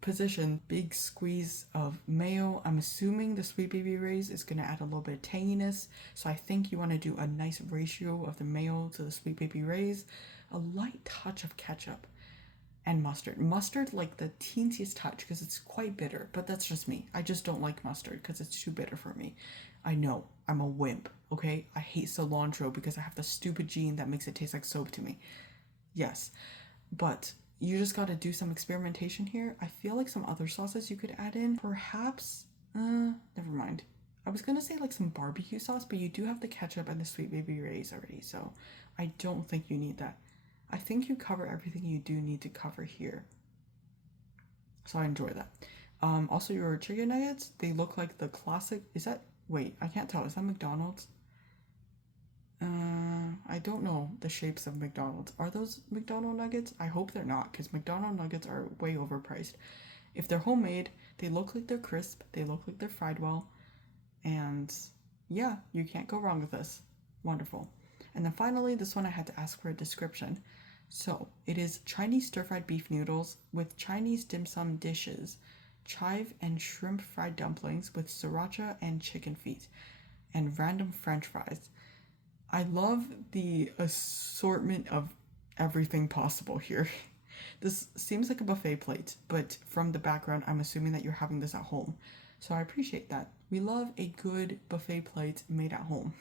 position. Big squeeze of mayo. I'm assuming the Sweet Baby Ray's is going to add a little bit of tanginess. So I think you want to do a nice ratio of the mayo to the Sweet Baby Ray's. A light touch of ketchup and mustard. Mustard, like the teensiest touch because it's quite bitter, but that's just me. I just don't like mustard because it's too bitter for me. I know, I'm a wimp, okay? I hate cilantro because I have the stupid gene that makes it taste like soap to me. Yes, but you just gotta do some experimentation here. I feel like some other sauces you could add in. Perhaps, never mind. I was gonna say like some barbecue sauce, but you do have the ketchup and the Sweet Baby Ray's already, so I don't think you need that. I think you cover everything you do need to cover here. So I enjoy that. Also your chicken nuggets, they look like the classic, is that, wait, I can't tell, is that McDonald's? I don't know the shapes of McDonald's. Are those McDonald nuggets? I hope they're not, because McDonald nuggets are way overpriced. If they're homemade, they look like they're crisp, they look like they're fried well, and yeah, you can't go wrong with this. Wonderful. And then finally, this one I had to ask for a description. So, it is Chinese stir-fried beef noodles with Chinese dim sum dishes, chive and shrimp fried dumplings with sriracha and chicken feet, and random french fries. I love the assortment of everything possible here. This seems like a buffet plate, but from the background, I'm assuming that you're having this at home. So I appreciate that. We love a good buffet plate made at home.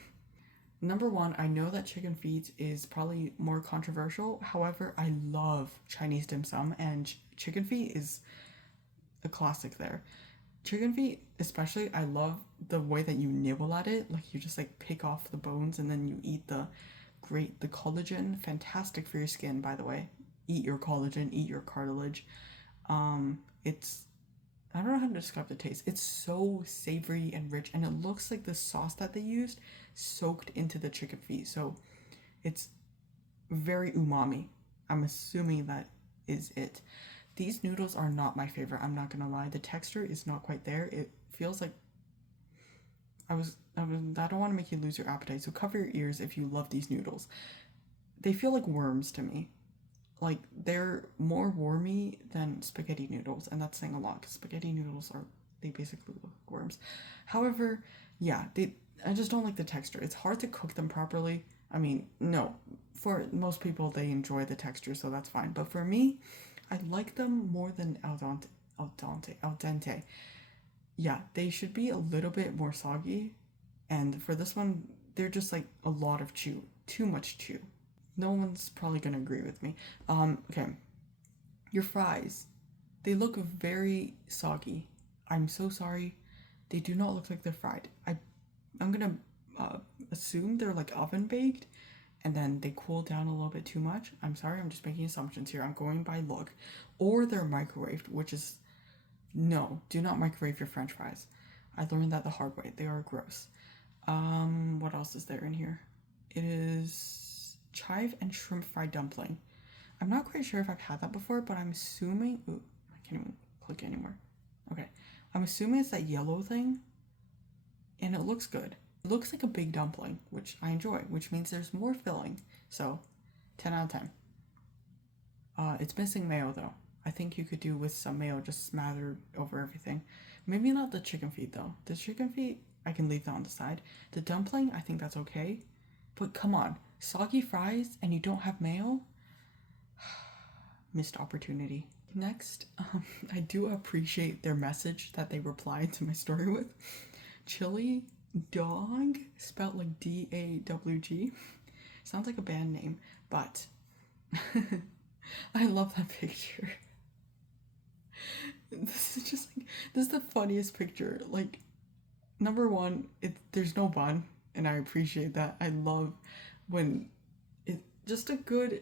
Number one, I know that chicken feet is probably more controversial. However, I love Chinese dim sum, and chicken feet is a classic there. Chicken feet, especially, I love the way that you nibble at it. Like you just like pick off the bones and then you eat the collagen. Fantastic for your skin, by the way. Eat your collagen, eat your cartilage. It's, I don't know how to describe the taste. It's so savory and rich, and it looks like the sauce that they used soaked into the chicken feet. So it's very umami. I'm assuming that is it. These noodles are not my favorite. I'm not gonna lie. The texture is not quite there. It feels like I don't want to make you lose your appetite. So cover your ears if you love these noodles. They feel like worms to me. like they're more wormy than spaghetti noodles, and that's saying a lot because spaghetti noodles are they basically look like worms. However, yeah, I just don't like the texture. It's hard to cook them properly. I mean, no, for most people they enjoy the texture, so that's fine. But for me, I like them more than al dente. Yeah, they should be a little bit more soggy, and for this one, they're just like a lot of chew, too much chew. No one's probably gonna agree with me. Okay, your fries, they look very soggy. I'm so sorry. They do not look like they're fried. I'm gonna uh, assume they're like oven baked, and then they cool down a little bit too much. I'm sorry, I'm just making assumptions here. I'm going by look, or they're microwaved, which is no. Do not microwave your French fries. I learned that the hard way. They are gross. What else is there in here? It is chive and shrimp fried dumpling. I'm not quite sure if I've had that before, but I'm assuming. Ooh, I can't even click anymore. Okay, I'm assuming it's that yellow thing, and it looks good. It looks like a big dumpling, which I enjoy, which means there's more filling. So, 10 out of 10. It's missing mayo though. I think you could do with some mayo just smothered over everything. Maybe not the chicken feet though. The chicken feet, I can leave that on the side. The dumpling, I think that's okay. But come on, soggy fries and you don't have mayo? Missed opportunity. Next, I do appreciate their message that they replied to my story with. Chile Dog, spelled like DAWG. Sounds like a band name, but I love that picture. This is just like, this is the funniest picture. Like, number one, there's no bun, and I appreciate that. I love when it just a good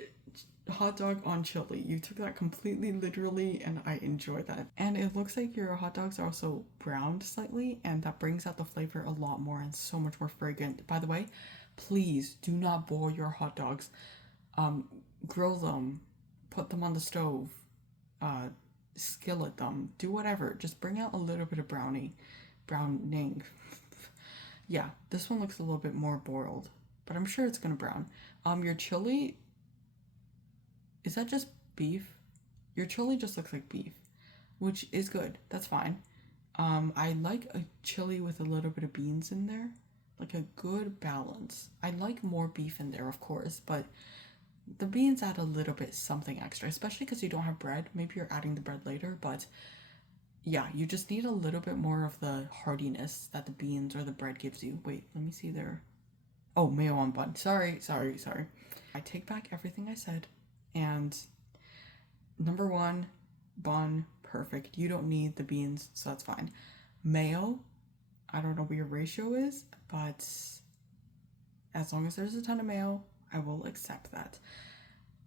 hot dog on chili. You took that completely literally, and I enjoy that. And it looks like your hot dogs are also browned slightly, and that brings out the flavor a lot more and so much more fragrant. By the way, please do not boil your hot dogs. Grill them, put them on the stove, skillet them, do whatever. Just bring out a little bit of browning. Yeah, this one looks a little bit more boiled, but I'm sure it's gonna brown. Your chili, is that just beef? Your chili just looks like beef, which is good. That's fine. I like a chili with a little bit of beans in there, like a good balance. I like more beef in there, of course, but the beans add a little bit something extra, especially because you don't have bread. Maybe you're adding the bread later, but yeah, you just need a little bit more of the heartiness that the beans or the bread gives you. Wait, let me see there. Oh, mayo on bun. Sorry. I take back everything I said. And number one, bun, perfect. You don't need the beans, so that's fine. Mayo, I don't know what your ratio is, but as long as there's a ton of mayo, I will accept that.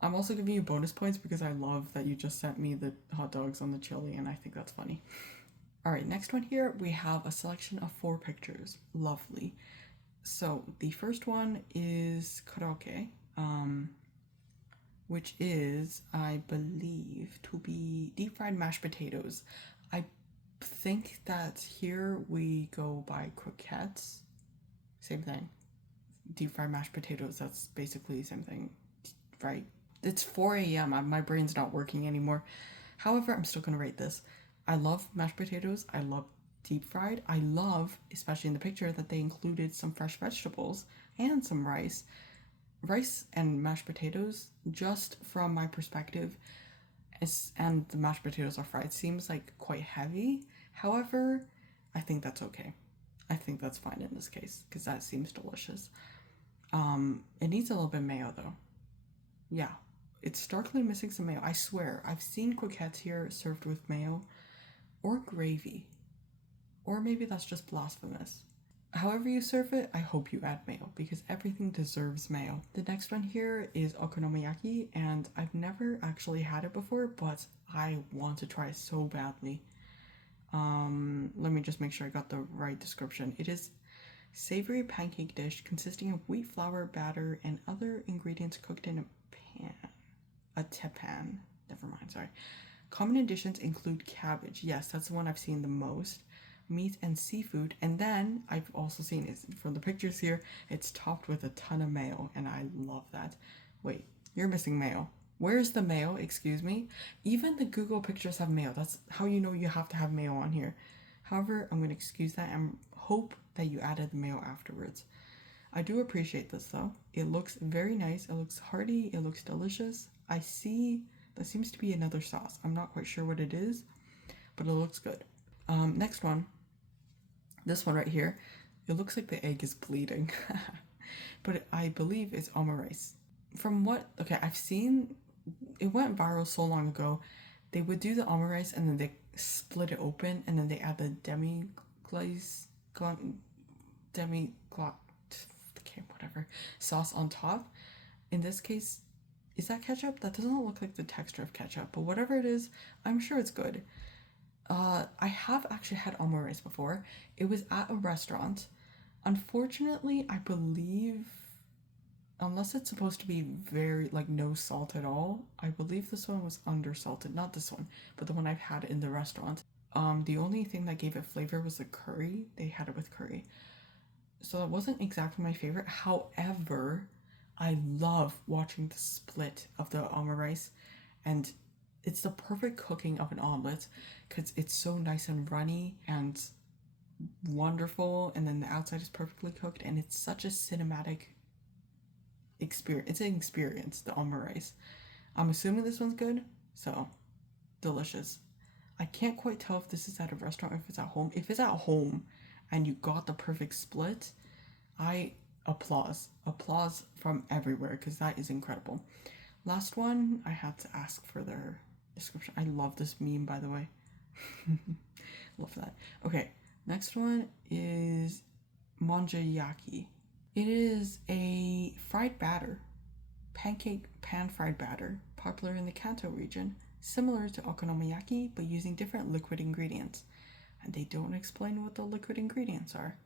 I'm also giving you bonus points because I love that you just sent me the hot dogs on the chili, and I think that's funny. All right, next one here, we have a selection of 4 pictures. Lovely. So the first one is Karaoke, which is, I believe, to be deep fried mashed potatoes. I think that here we go by croquettes. Same thing. Deep fried mashed potatoes, that's basically the same thing, right? It's 4 a.m. My brain's not working anymore. However, I'm still gonna rate this. I love mashed potatoes. I love deep fried. I love, especially in the picture, that they included some fresh vegetables and some rice. Rice and mashed potatoes, just from my perspective, and the mashed potatoes are fried, seems like quite heavy. However, I think that's okay. I think that's fine in this case, because that seems delicious. It needs a little bit of mayo though. Yeah, it's starkly missing some mayo. I swear, I've seen croquettes here served with mayo or gravy. Or maybe that's just blasphemous. However you serve it, I hope you add mayo because everything deserves mayo. The next one here is Okonomiyaki, and I've never actually had it before, but I want to try it so badly. Let me just make sure I got the right description. It is savory pancake dish consisting of wheat flour batter and other ingredients cooked in a tepan. Never mind, sorry. Common additions include cabbage. Yes, that's the one I've seen the most. Meat and seafood, and then I've also seen it from the pictures here, it's topped with a ton of mayo, and I love that. Wait, you're missing mayo. Where's the mayo? Excuse me. Even the Google pictures have mayo. That's how you know you have to have mayo on here. However, I'm going to excuse that and hope that you added the mayo afterwards. I do appreciate this though. It looks very nice. It looks hearty. It looks delicious. I see that seems to be another sauce. I'm not quite sure what it is, but it looks good. Next one. This one right here. It looks like the egg is bleeding, but I believe it's Alma Rice. From what, okay, I've seen, it went viral so long ago. They would do the Alma Rice and then they split it open and then they add the whatever sauce on top. In this case, is that ketchup? That doesn't look like the texture of ketchup, but whatever it is, I'm sure it's good. I have actually had Alma Rice before. It was at a restaurant. Unfortunately, I believe, unless it's supposed to be very, like, no salt at all, I believe this one was undersalted. Not this one, but the one I've had in the restaurant. The only thing that gave it flavor was the curry. They had it with curry. So that wasn't exactly my favorite. However, I love watching the split of the Alma Rice, and it's the perfect cooking of an omelet because it's so nice and runny and wonderful, and then the outside is perfectly cooked, and it's such a cinematic experience. It's an experience, the Alma Rice. I'm assuming this one's good, so delicious. I can't quite tell if this is at a restaurant or if it's at home. If it's at home and you got the perfect split, I applause from everywhere because that is incredible. Last one, I had to ask for their description. I love this meme, by the way. Love that. Okay, next one is Yaki. It is a fried batter, pancake pan fried batter, popular in the Kanto region, similar to Okonomiyaki, but using different liquid ingredients. And they don't explain what the liquid ingredients are.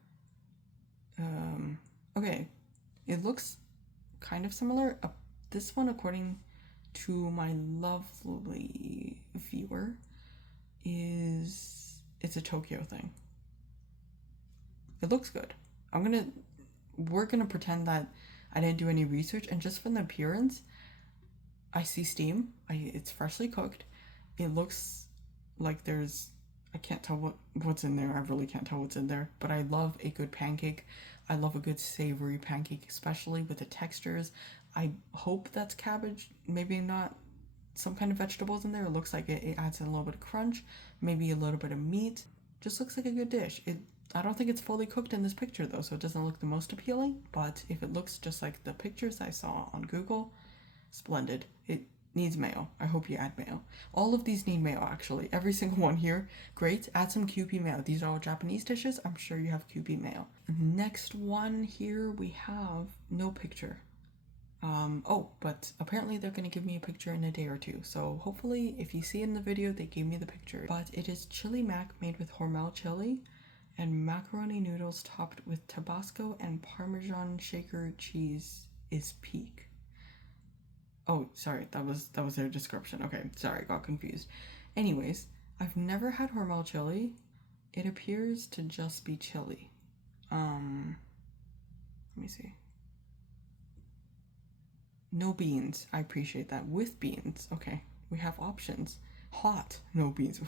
Okay, it looks kind of similar. This one, according to my lovely viewer, it's a Tokyo thing. It looks good. We're gonna pretend that I didn't do any research, and just from the appearance, I see steam. It's freshly cooked. It looks like I can't tell what's in there. I really can't tell what's in there, but I love a good pancake. I love a good savory pancake, especially with the textures. I hope that's cabbage, maybe not some kind of vegetables in there. It looks like it adds in a little bit of crunch, maybe a little bit of meat. Just looks like a good dish. I don't think it's fully cooked in this picture though, so it doesn't look the most appealing, but if it looks just like the pictures I saw on Google, splendid. It needs mayo. I hope you add mayo. All of these need mayo, actually. Every single one here. Great. Add some Kewpie mayo. These are all Japanese dishes. I'm sure you have Kewpie mayo. Next one here we have no picture. But apparently they're going to give me a picture in a day or two. So hopefully if you see in the video, they gave me the picture. But it is chili mac made with Hormel chili and macaroni noodles topped with Tabasco and Parmesan shaker cheese is peak. Oh, sorry, that was their description. Okay, sorry, got confused. Anyways, I've never had Hormel chili. It appears to just be chili. Let me see. No beans. I appreciate that. With beans. Okay, we have options. Hot. No beans.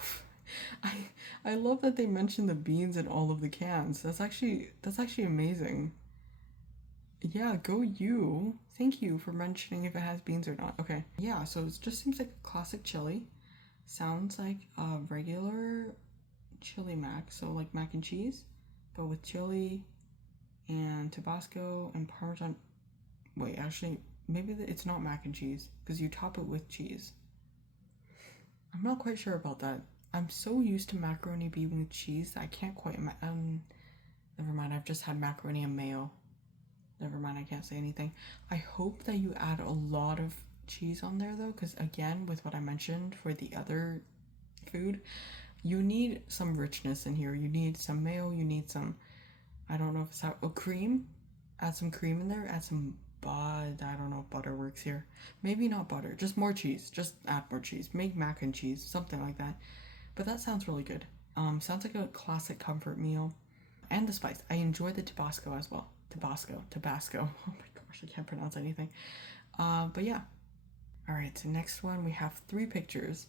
I love that they mention the beans in all of the cans. That's actually amazing. Yeah, go you. Thank you for mentioning if it has beans or not. Okay. Yeah, so it just seems like a classic chili. Sounds like a regular chili mac. So like mac and cheese, but with chili and Tabasco and Parmesan. Wait, actually, maybe it's not mac and cheese because you top it with cheese. I'm not quite sure about that. I'm so used to macaroni being with cheese that I can't quite never mind, I've just had macaroni and mayo. Never mind, I can't say anything. I hope that you add a lot of cheese on there though, because again, with what I mentioned for the other food, you need some richness in here. You need some mayo, you need some, I don't know if it's cream. Add some cream in there, add some I don't know if butter works here. Maybe not butter, just more cheese. Just add more cheese. Make mac and cheese, something like that. But that sounds really good. Sounds like a classic comfort meal. And the spice. I enjoy the Tabasco as well. Tabasco. Oh my gosh, I can't pronounce anything. But yeah. All right, so next one we have 3 pictures.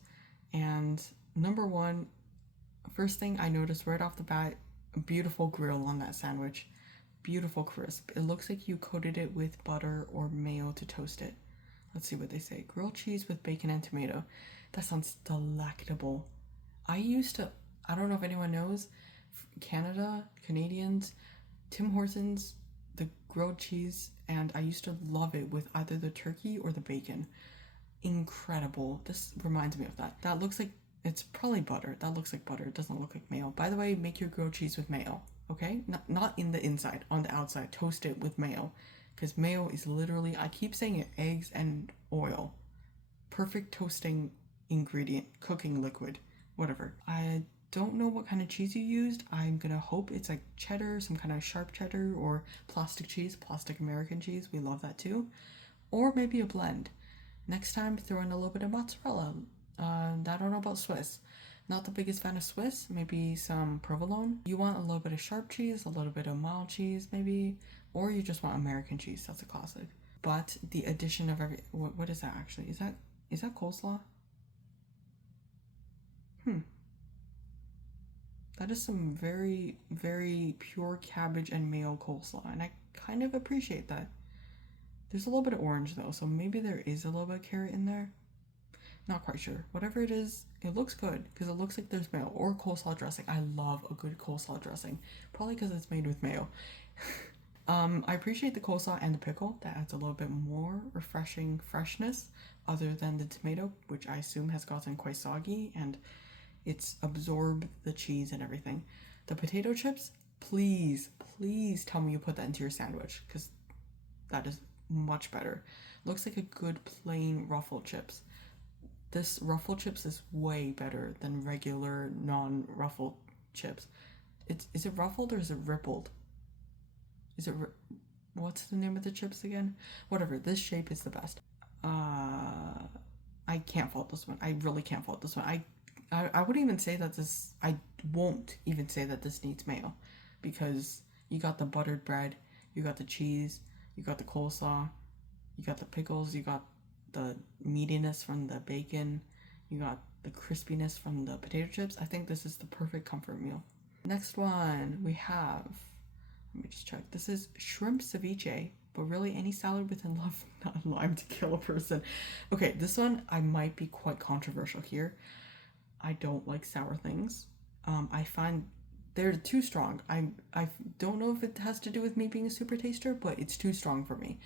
And number 1, first thing I noticed right off the bat, a beautiful grill on that sandwich. Beautiful crisp. It looks like you coated it with butter or mayo to toast it. Let's see what they say. Grilled cheese with bacon and tomato. That sounds delectable. I don't know if anyone knows, Canadians, Tim Hortons, the grilled cheese, and I used to love it with either the turkey or the bacon. Incredible. This reminds me of that. That looks like, it's probably butter. That looks like butter. It doesn't look like mayo. By the way, make your grilled cheese with mayo, okay? Not in the inside, on the outside. Toast it with mayo. Because mayo is literally, I keep saying it, eggs and oil. Perfect toasting ingredient, cooking liquid, whatever. I don't know what kind of cheese you used. I'm gonna hope it's like cheddar, some kind of sharp cheddar, or plastic cheese, plastic American cheese. We love that too. Or maybe a blend. Next time, throw in a little bit of mozzarella. I don't know about Swiss. Not the biggest fan of Swiss. Maybe some provolone. You want a little bit of sharp cheese, a little bit of mild cheese, maybe, or you just want American cheese. That's a classic. But the addition of what is that actually? Is that coleslaw? That is some very, very pure cabbage and mayo coleslaw, and I kind of appreciate that. There's a little bit of orange though, so maybe there is a little bit of carrot in there. Not quite sure. Whatever it is, it looks good because it looks like there's mayo or coleslaw dressing. I love a good coleslaw dressing, probably because it's made with mayo. I appreciate the coleslaw and the pickle. That adds a little bit more refreshing freshness other than the tomato, which I assume has gotten quite soggy and it's absorbed the cheese and everything. The potato chips, please tell me you put that into your sandwich because that is much better. Looks like a good plain ruffled chips. This ruffled chips is way better than regular non-ruffled chips. Is it ruffled or is it rippled? What's the name of the chips again? Whatever, this shape is the best. I can't fault this one. I really can't fault this one. I wouldn't even say that this, I won't even say that this needs mayo because you got the buttered bread, you got the cheese, you got the coleslaw, you got the pickles, you got the meatiness from the bacon, you got the crispiness from the potato chips. I think this is the perfect comfort meal. Next one we have, let me just check. This is shrimp ceviche, but really any salad with enough lime to kill a person. Okay, this one I might be quite controversial here. I don't like sour things. I find they're too strong. I don't know if it has to do with me being a super taster, but it's too strong for me.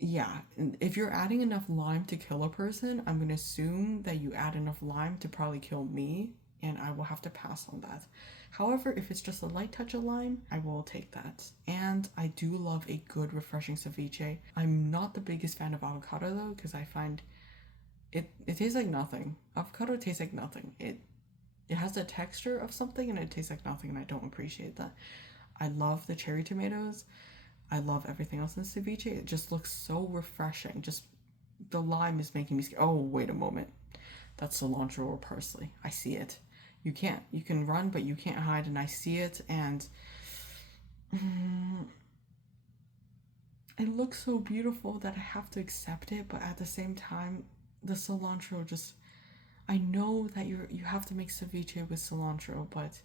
Yeah, if you're adding enough lime to kill a person, I'm gonna assume that you add enough lime to probably kill me, and I will have to pass on that. However, if it's just a light touch of lime, I will take that. And I do love a good refreshing ceviche. I'm not the biggest fan of avocado though, because I find it tastes like nothing. Avocado tastes like nothing. It has the texture of something and it tastes like nothing, and I don't appreciate that. I love the cherry tomatoes. I love everything else in ceviche. It just looks so refreshing. Just the lime is making me scared. Oh, wait a moment. That's cilantro or parsley. I see it. You can run, but you can't hide, and I see it, and it looks so beautiful that I have to accept it, but at the same time, the cilantro just, I know that you have to make ceviche with cilantro, but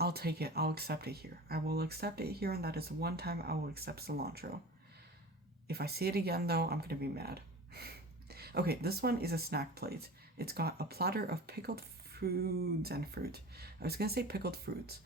I'll take it. I'll accept it here. I will accept it here, and that is one time I will accept cilantro. If I see it again, though, I'm gonna be mad. Okay, this one is a snack plate. It's got a platter of pickled fruits and fruit. I was gonna say pickled fruits.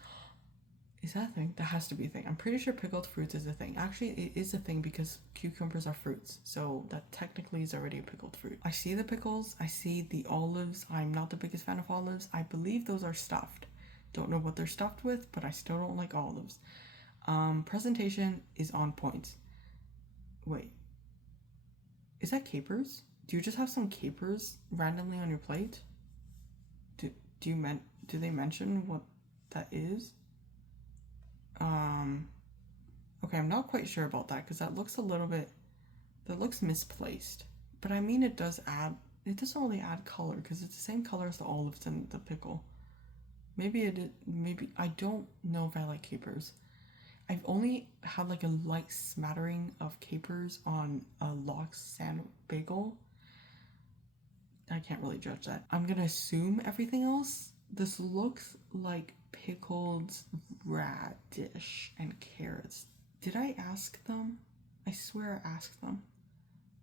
Is that a thing? That has to be a thing. I'm pretty sure pickled fruits is a thing. Actually, it is a thing because cucumbers are fruits. So that technically is already a pickled fruit. I see the pickles. I see the olives. I'm not the biggest fan of olives. I believe those are stuffed. Don't know what they're stuffed with, but I still don't like olives. Presentation is on point. Wait. Is that capers? Do you just have some capers randomly on your plate? Do they mention what that is? Okay, I'm not quite sure about that because that looks misplaced. But I mean, it doesn't really add color because it's the same color as the olives and the pickle. Maybe I don't know if I like capers. I've only had like a light smattering of capers on a lox bagel. I can't really judge that. I'm gonna assume everything else. This looks like pickled radish and carrots. Did I ask them? I swear I asked them.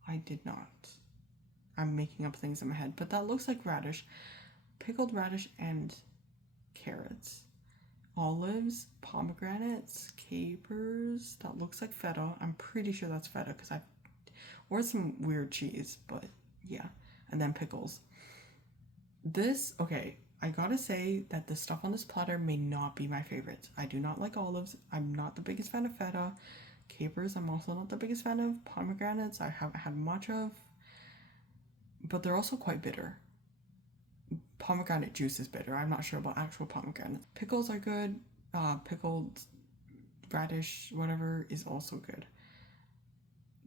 I did not. I'm making up things in my head, but that looks like radish. Pickled radish and carrots. Olives, pomegranates, capers. That looks like feta. I'm pretty sure that's feta because I've... or some weird cheese, but yeah. And then pickles. This, okay, I gotta say that the stuff on this platter may not be my favorite. I do not like olives. I'm not the biggest fan of feta. Capers, I'm also not the biggest fan of. Pomegranates, I haven't had much of. But they're also quite bitter. Pomegranate juice is bitter. I'm not sure about actual pomegranates. Pickles are good. Pickled radish, whatever, is also good.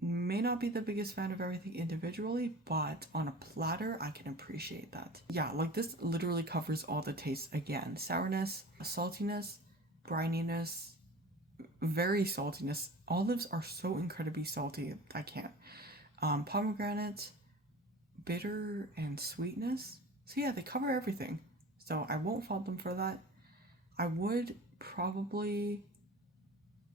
May not be the biggest fan of everything individually, but on a platter, I can appreciate that. Yeah, like this literally covers all the tastes again. Sourness, saltiness, brininess, very saltiness. Olives are so incredibly salty, I can't. Pomegranate, bitter, and sweetness. So yeah, they cover everything. So I won't fault them for that. I would probably...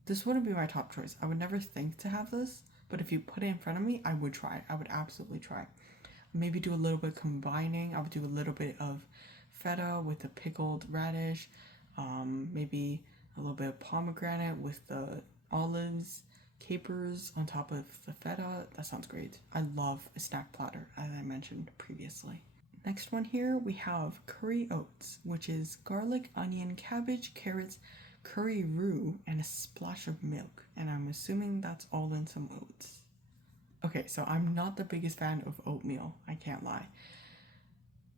this wouldn't be my top choice. I would never think to have this. But if you put it in front of me, I would try. I would absolutely try. Maybe do a little bit of combining. I would do a little bit of feta with the pickled radish. Maybe a little bit of pomegranate with the olives, capers on top of the feta. That sounds great. I love a snack platter, as I mentioned previously. Next one here, we have curry oats, which is garlic, onion, cabbage, carrots, curry roux, and a splash of milk, and I'm assuming that's all in some oats. Okay, so I'm not the biggest fan of oatmeal, I can't lie.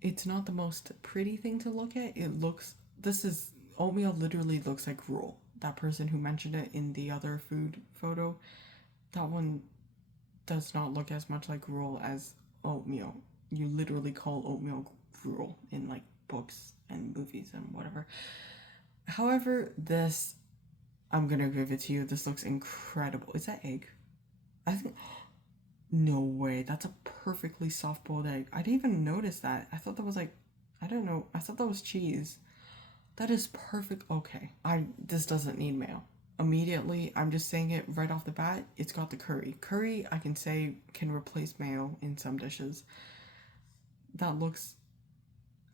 It's not the most pretty thing to look at. Oatmeal literally looks like gruel. That person who mentioned it in the other food photo, that one does not look as much like gruel as oatmeal. You literally call oatmeal gruel in like books and movies and whatever. However, this, I'm gonna give it to you. This looks incredible. Is that egg? I think, no way. That's a perfectly soft boiled egg. I didn't even notice that. I thought that was like, I don't know. I thought that was cheese. That is perfect. Okay. This doesn't need mayo. Immediately, I'm just saying it right off the bat. It's got the curry. Curry, I can say, can replace mayo in some dishes. That looks...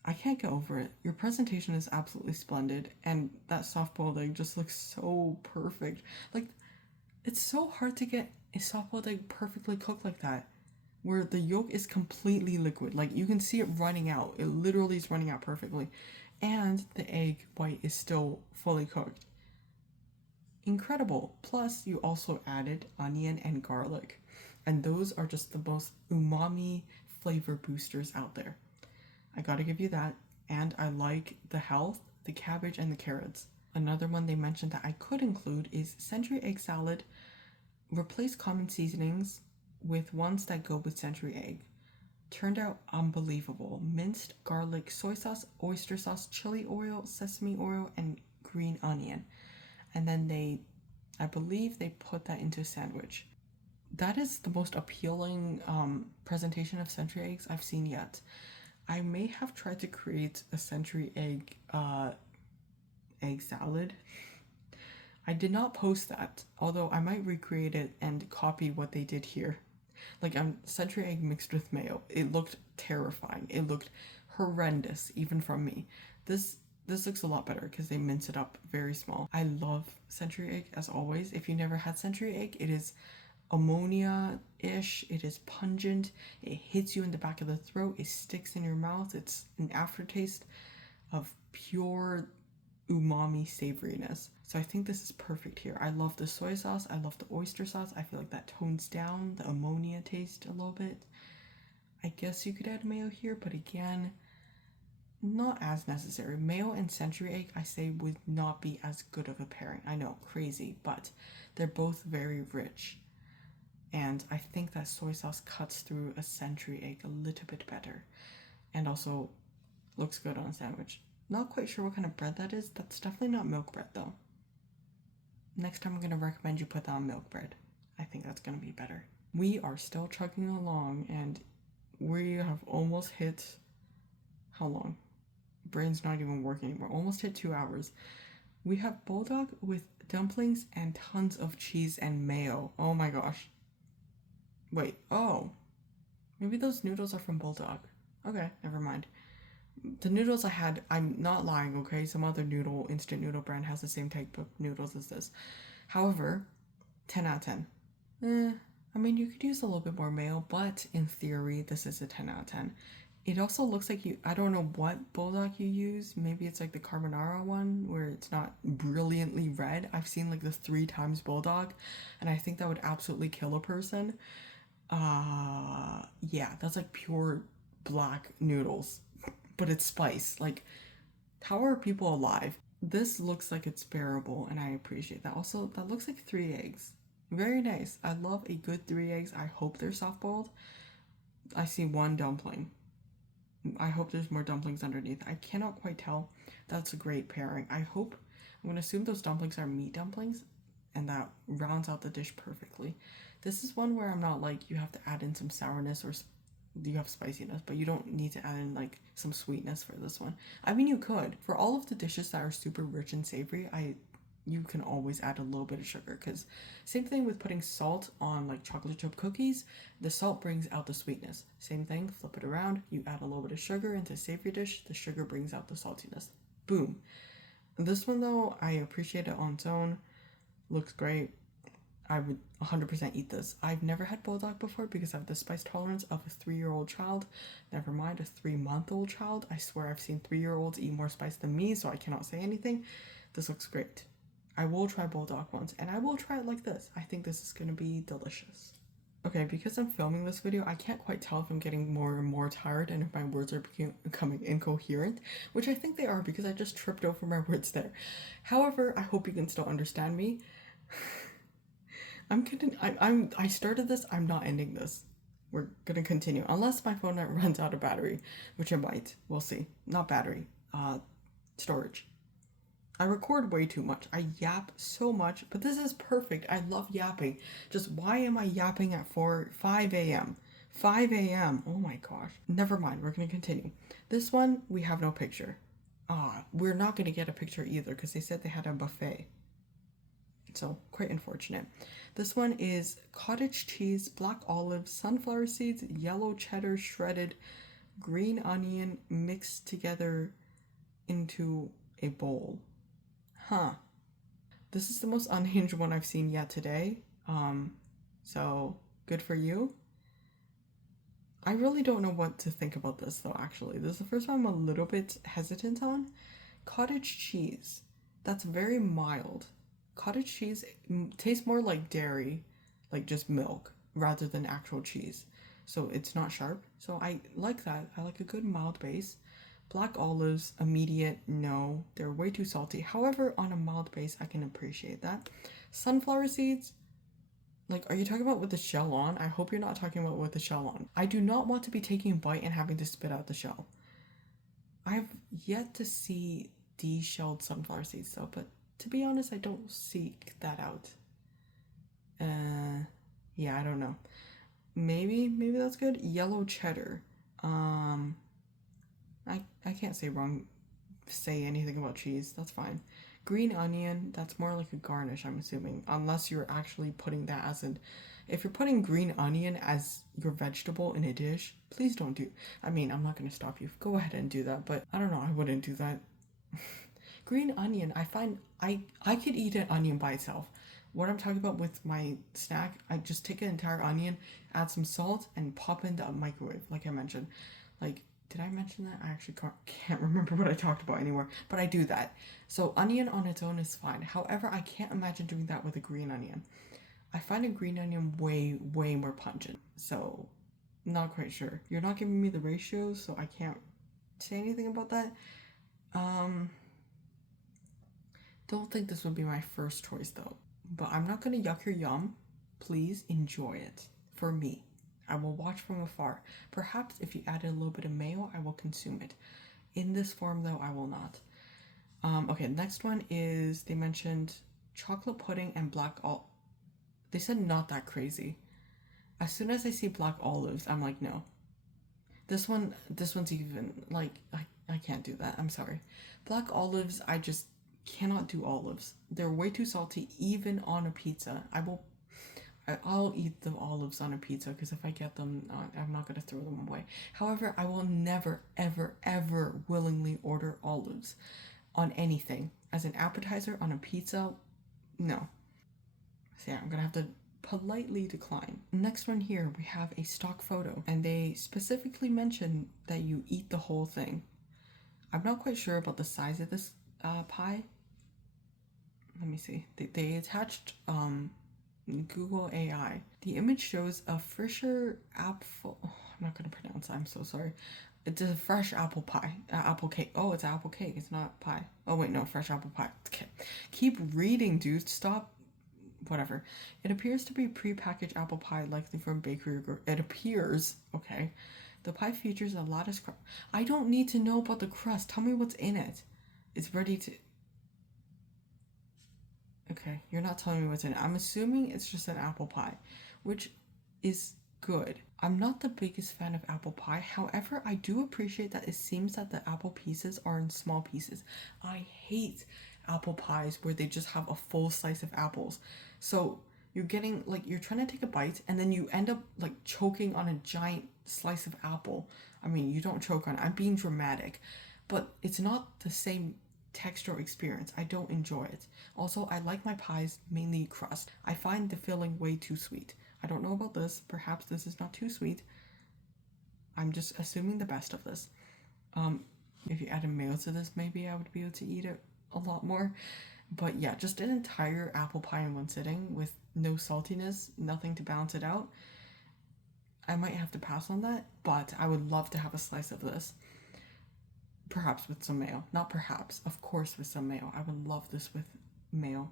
I can't get over it. Your presentation is absolutely splendid, and that soft-boiled egg just looks so perfect. Like, it's so hard to get a soft-boiled egg perfectly cooked like that, where the yolk is completely liquid. Like, you can see it running out. It literally is running out perfectly. And the egg white is still fully cooked. Incredible. Plus, you also added onion and garlic, and those are just the most umami flavor boosters out there. I gotta give you that. And I like the health, the cabbage, and the carrots. Another one they mentioned that I could include is century egg salad. Replace common seasonings with ones that go with century egg. Turned out unbelievable. Minced garlic, soy sauce, oyster sauce, chili oil, sesame oil, and green onion. And then I believe they put that into a sandwich. That is the most appealing presentation of century eggs I've seen yet. I may have tried to create a century egg salad. I did not post that, although I might recreate it and copy what they did here. Like, century egg mixed with mayo. It looked terrifying. It looked horrendous, even from me. This looks a lot better because they mince it up very small. I love century egg, as always. If you never had century egg, it is ammonia-ish. It is pungent. It hits you in the back of the throat. It sticks in your mouth. It's an aftertaste of pure umami savoriness. So I think this is perfect here. I love the soy sauce. I love the oyster sauce. I feel like that tones down the ammonia taste a little bit. I guess you could add mayo here, but again, not as necessary. Mayo and century egg, I say, would not be as good of a pairing. I know, crazy, but they're both very rich. And I think that soy sauce cuts through a century egg a little bit better. And also looks good on a sandwich. Not quite sure what kind of bread that is. That's definitely not milk bread, though. Next time I'm going to recommend you put that on milk bread. I think that's going to be better. We are still chugging along and we have almost hit, how long? Brain's not even working anymore. Almost hit 2 hours. We have bulldog with dumplings and tons of cheese and mayo. Oh my gosh. Wait, oh. Maybe those noodles are from Bulldog. Okay, never mind. The noodles I had, I'm not lying, okay? Some other instant noodle brand has the same type of noodles as this. However, 10 out of 10. I mean, you could use a little bit more mayo, but in theory, this is a 10 out of 10. It also looks like I don't know what Bulldog you use. Maybe it's like the carbonara one where it's not brilliantly red. I've seen like the 3 times Bulldog, and I think that would absolutely kill a person. Yeah, that's like pure black noodles, but it's spice. Like, how are people alive? This looks like it's bearable, and I appreciate that. Also, that looks like 3 eggs. Very nice. I love a good 3 eggs. I hope they're soft boiled. I see 1 dumpling. I hope there's more dumplings underneath. I cannot quite tell. That's a great pairing. I'm going to assume those dumplings are meat dumplings, and that rounds out the dish perfectly. This is one where I'm not like, you have to add in some sourness or you have spiciness, but you don't need to add in like some sweetness for this one. I mean, you could. For all of the dishes that are super rich and savory, you can always add a little bit of sugar, because same thing with putting salt on like chocolate chip cookies. The salt brings out the sweetness. Same thing, flip it around, you add a little bit of sugar into a savory dish, the sugar brings out the saltiness. Boom. This one though, I appreciate it on its own. Looks great. I would 100% eat this. I've never had Bulldog before because I have the spice tolerance of a 3-year-old child. Never mind, a 3-month-old child. I swear I've seen 3-year-olds eat more spice than me, so I cannot say anything. This looks great. I will try Bulldog once, and I will try it like this. I think this is going to be delicious. Okay, because I'm filming this video, I can't quite tell if I'm getting more and more tired and if my words are becoming incoherent, which I think they are because I just tripped over my words there. However, I hope you can still understand me. I started this, I'm not ending this. We're gonna continue, unless my phone runs out of battery, which it might. We'll see. Not battery, storage. I record way too much. I yap so much, but this is perfect. I love yapping. Just why am I yapping at 5 a.m.? 5 a.m. Oh my gosh. Never mind, we're gonna continue. This one, we have no picture. We're not gonna get a picture either because they said they had a buffet. So, quite unfortunate. This one is cottage cheese, black olive, sunflower seeds, yellow cheddar shredded, green onion mixed together into a bowl. Huh. This is the most unhinged one I've seen yet today. So good for you. I really don't know what to think about this though, actually. This is the first one I'm a little bit hesitant on. Cottage cheese. That's very mild. Cottage cheese tastes more like dairy, like just milk, rather than actual cheese. So it's not sharp. So I like that. I like a good mild base. Black olives, immediate, no. They're way too salty. However, on a mild base, I can appreciate that. Sunflower seeds, like, are you talking about with the shell on? I hope you're not talking about with the shell on. I do not want to be taking a bite and having to spit out the shell. I've yet to see de-shelled sunflower seeds though, but to be honest, I don't seek that out. Yeah, I don't know. Maybe that's good. Yellow cheddar. I can't say anything about cheese. That's fine. Green onion, that's more like a garnish, I'm assuming. Unless you're actually putting that as if you're putting green onion as your vegetable in a dish, please don't do. I mean, I'm not going to stop you. Go ahead and do that, but I don't know, I wouldn't do that. Green onion, I find I could eat an onion by itself. What I'm talking about with my snack, I just take an entire onion, add some salt, and pop it into a microwave, like I mentioned. Like, did I mention that? I actually can't remember what I talked about anymore, but I do that. So onion on its own is fine. However, I can't imagine doing that with a green onion. I find a green onion way, way more pungent. So, not quite sure. You're not giving me the ratios, so I can't say anything about that. Don't think this would be my first choice though. But I'm not gonna yuck your yum. Please enjoy it. For me. I will watch from afar. Perhaps if you added a little bit of mayo, I will consume it. In this form though, I will not. Okay, next one is, they mentioned chocolate pudding and they said not that crazy. As soon as I see black olives, I'm like, no. This one's even, like, I can't do that. I'm sorry. Black olives, I just cannot do olives. They're way too salty, even on a pizza. I'll eat the olives on a pizza because if I get them, I'm not going to throw them away. However, I will never, ever, ever willingly order olives on anything. As an appetizer on a pizza, no. So yeah, I'm going to have to politely decline. Next one here, we have a stock photo, and they specifically mention that you eat the whole thing. I'm not quite sure about the size of this pie. Let me see. They attached Google AI. The image shows a fresher apple. Oh, I'm not gonna pronounce that. I'm so sorry. It's a fresh apple pie. Apple cake. Oh, it's apple cake. It's not pie. Oh wait, no, fresh apple pie. Okay. Keep reading, dude. Stop. Whatever. It appears to be prepackaged apple pie, likely from bakery. It appears. Okay. The pie features a lattice crust. I don't need to know about the crust. Tell me what's in it. It's ready to. Okay, you're not telling me what's in it. I'm assuming it's just an apple pie, which is good. I'm not the biggest fan of apple pie. However, I do appreciate that it seems that the apple pieces are in small pieces. I hate apple pies where they just have a full slice of apples. So you're getting, like, you're trying to take a bite and then you end up, like, choking on a giant slice of apple. I mean, you don't choke on it. I'm being dramatic. But it's not the same texture experience. I don't enjoy it. Also, I like my pies mainly crust. I find the filling way too sweet. I don't know about this. Perhaps this is not too sweet. I'm just assuming the best of this. If you added mayo to this, maybe I would be able to eat it a lot more. But yeah, just an entire apple pie in one sitting with no saltiness, nothing to balance it out. I might have to pass on that, but I would love to have a slice of this. Perhaps with some mayo. Not perhaps, of course with some mayo. I would love this with mayo.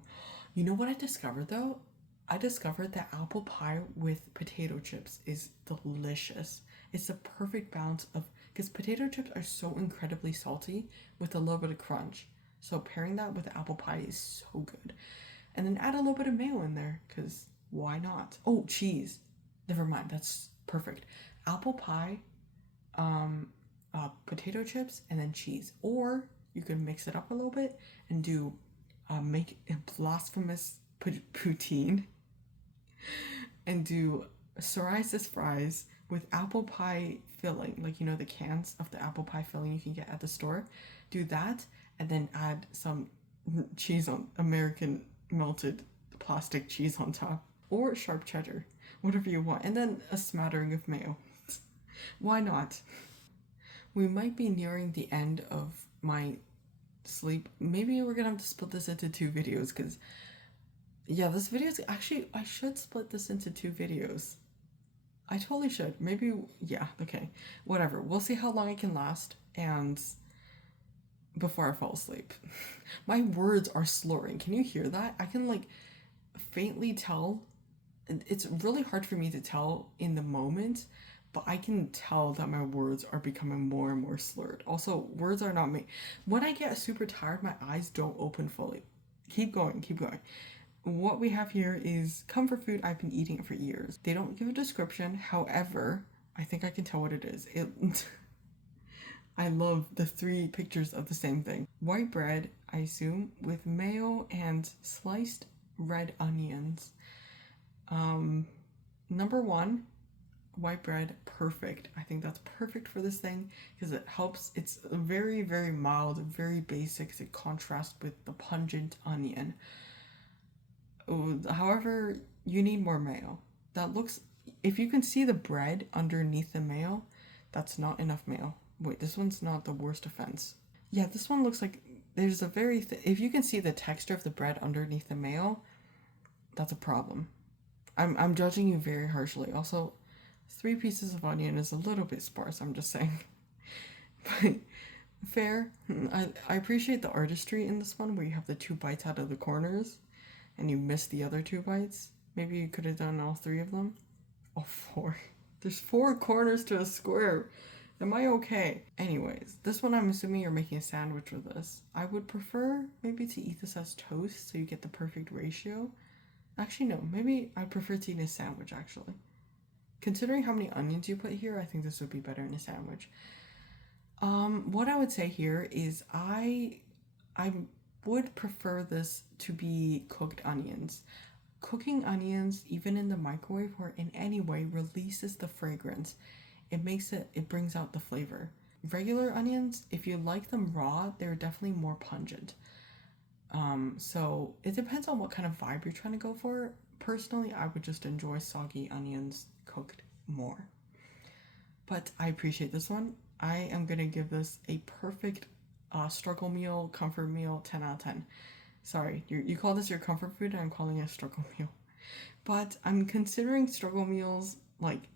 You know what I discovered though? I discovered that apple pie with potato chips is delicious. It's the perfect balance of, because potato chips are so incredibly salty with a little bit of crunch. So pairing that with apple pie is so good. And then add a little bit of mayo in there, because why not? Oh, cheese. Never mind, that's perfect. Apple pie, potato chips, and then cheese. Or you could mix it up a little bit and do make a blasphemous poutine and do psoriasis fries with apple pie filling, like, you know, the cans of the apple pie filling you can get at the store. Do that and then add some cheese on, American melted plastic cheese on top, or sharp cheddar, whatever you want, and then a smattering of mayo. Why not? We might be nearing the end of my sleep. Maybe we're gonna have to split this into two videos, because yeah, this video is actually, I should split this into two videos. I totally should. Maybe, yeah, okay, whatever. We'll see how long I can last and before I fall asleep. My words are slurring. Can you hear that? I can, like, faintly tell. It's really hard for me to tell in the moment, but I can tell that my words are becoming more and more slurred. Also, words are not me. When I get super tired, my eyes don't open fully. Keep going, keep going. What we have here is comfort food. I've been eating it for years. They don't give a description. However, I think I can tell what it is. I love the three pictures of the same thing. White bread, I assume, with mayo and sliced red onions. Number one, white bread, perfect. I think that's perfect for this thing because it helps. It's very, very mild, very basic. It contrasts with the pungent onion. However, you need more mayo. That looks, if you can see the bread underneath the mayo, that's not enough mayo. Wait, this one's not the worst offense. Yeah, this one looks like there's a very, if you can see the texture of the bread underneath the mayo, that's a problem. I'm judging you very harshly. Also, 3 pieces of onion is a little bit sparse, I'm just saying. But fair. I appreciate the artistry in this one where you have the 2 bites out of the corners and you miss the other 2 bites. Maybe you could have done all 3 of them. Oh, 4. There's 4 corners to a square. Am I okay? Anyways, this one I'm assuming you're making a sandwich with this. I would prefer maybe to eat this as toast so you get the perfect ratio. Actually, no, maybe I prefer to eat a sandwich actually. Considering how many onions you put here, I think this would be better in a sandwich. What I would say here is I would prefer this to be cooked onions. Cooking onions, even in the microwave or in any way, releases the fragrance. It brings out the flavor. Regular onions, if you like them raw, they're definitely more pungent. So it depends on what kind of vibe you're trying to go for. Personally, I would just enjoy soggy onions cooked more. But I appreciate this one. I am gonna give this a perfect struggle meal, comfort meal, 10 out of 10. Sorry, you call this your comfort food, and I'm calling it a struggle meal. But I'm considering struggle meals like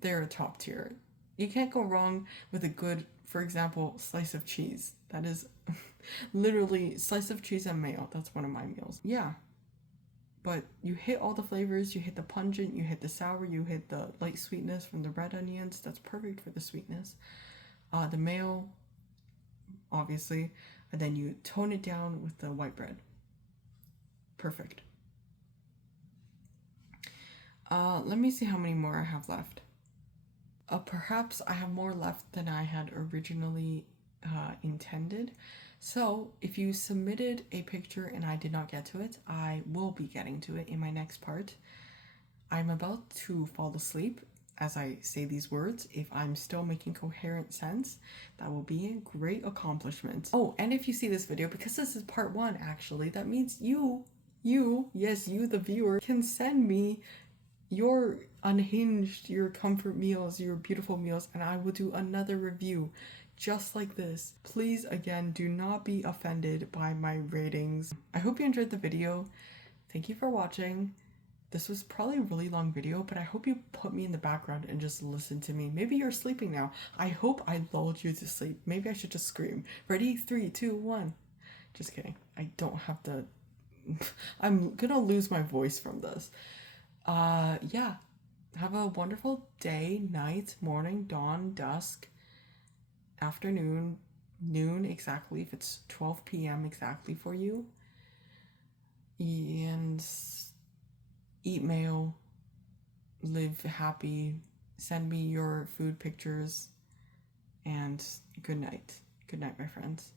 they're a top tier. You can't go wrong with a good, for example, slice of cheese. That is literally slice of cheese and mayo. That's one of my meals. Yeah, but you hit all the flavors. You hit the pungent, you hit the sour, you hit the light sweetness from the red onions. That's perfect for the sweetness. The mayo, obviously, and then you tone it down with the white bread. Perfect. Let me see how many more I have left. Perhaps I have more left than I had originally intended. So if you submitted a picture and I did not get to it, I will be getting to it in my next part. I'm about to fall asleep as I say these words. If I'm still making coherent sense, that will be a great accomplishment. Oh, and if you see this video, because this is part 1 actually, that means yes, you the viewer, can send me your unhinged, your comfort meals, your beautiful meals, and I will do another review just like this. Please, again, do not be offended by my ratings. I hope you enjoyed the video. Thank you for watching. This was probably a really long video, but I hope you put me in the background and just listen to me. Maybe you're sleeping now. I hope I lulled you to sleep. Maybe I should just scream. Ready? 3, 2, 1. Just kidding. I don't have the... I'm gonna lose my voice from this. Yeah. Have a wonderful day, night, morning, dawn, dusk, afternoon, noon exactly, if it's 12 p.m. exactly for you. And eat mayo, live happy, send me your food pictures, and good night. Good night, my friends.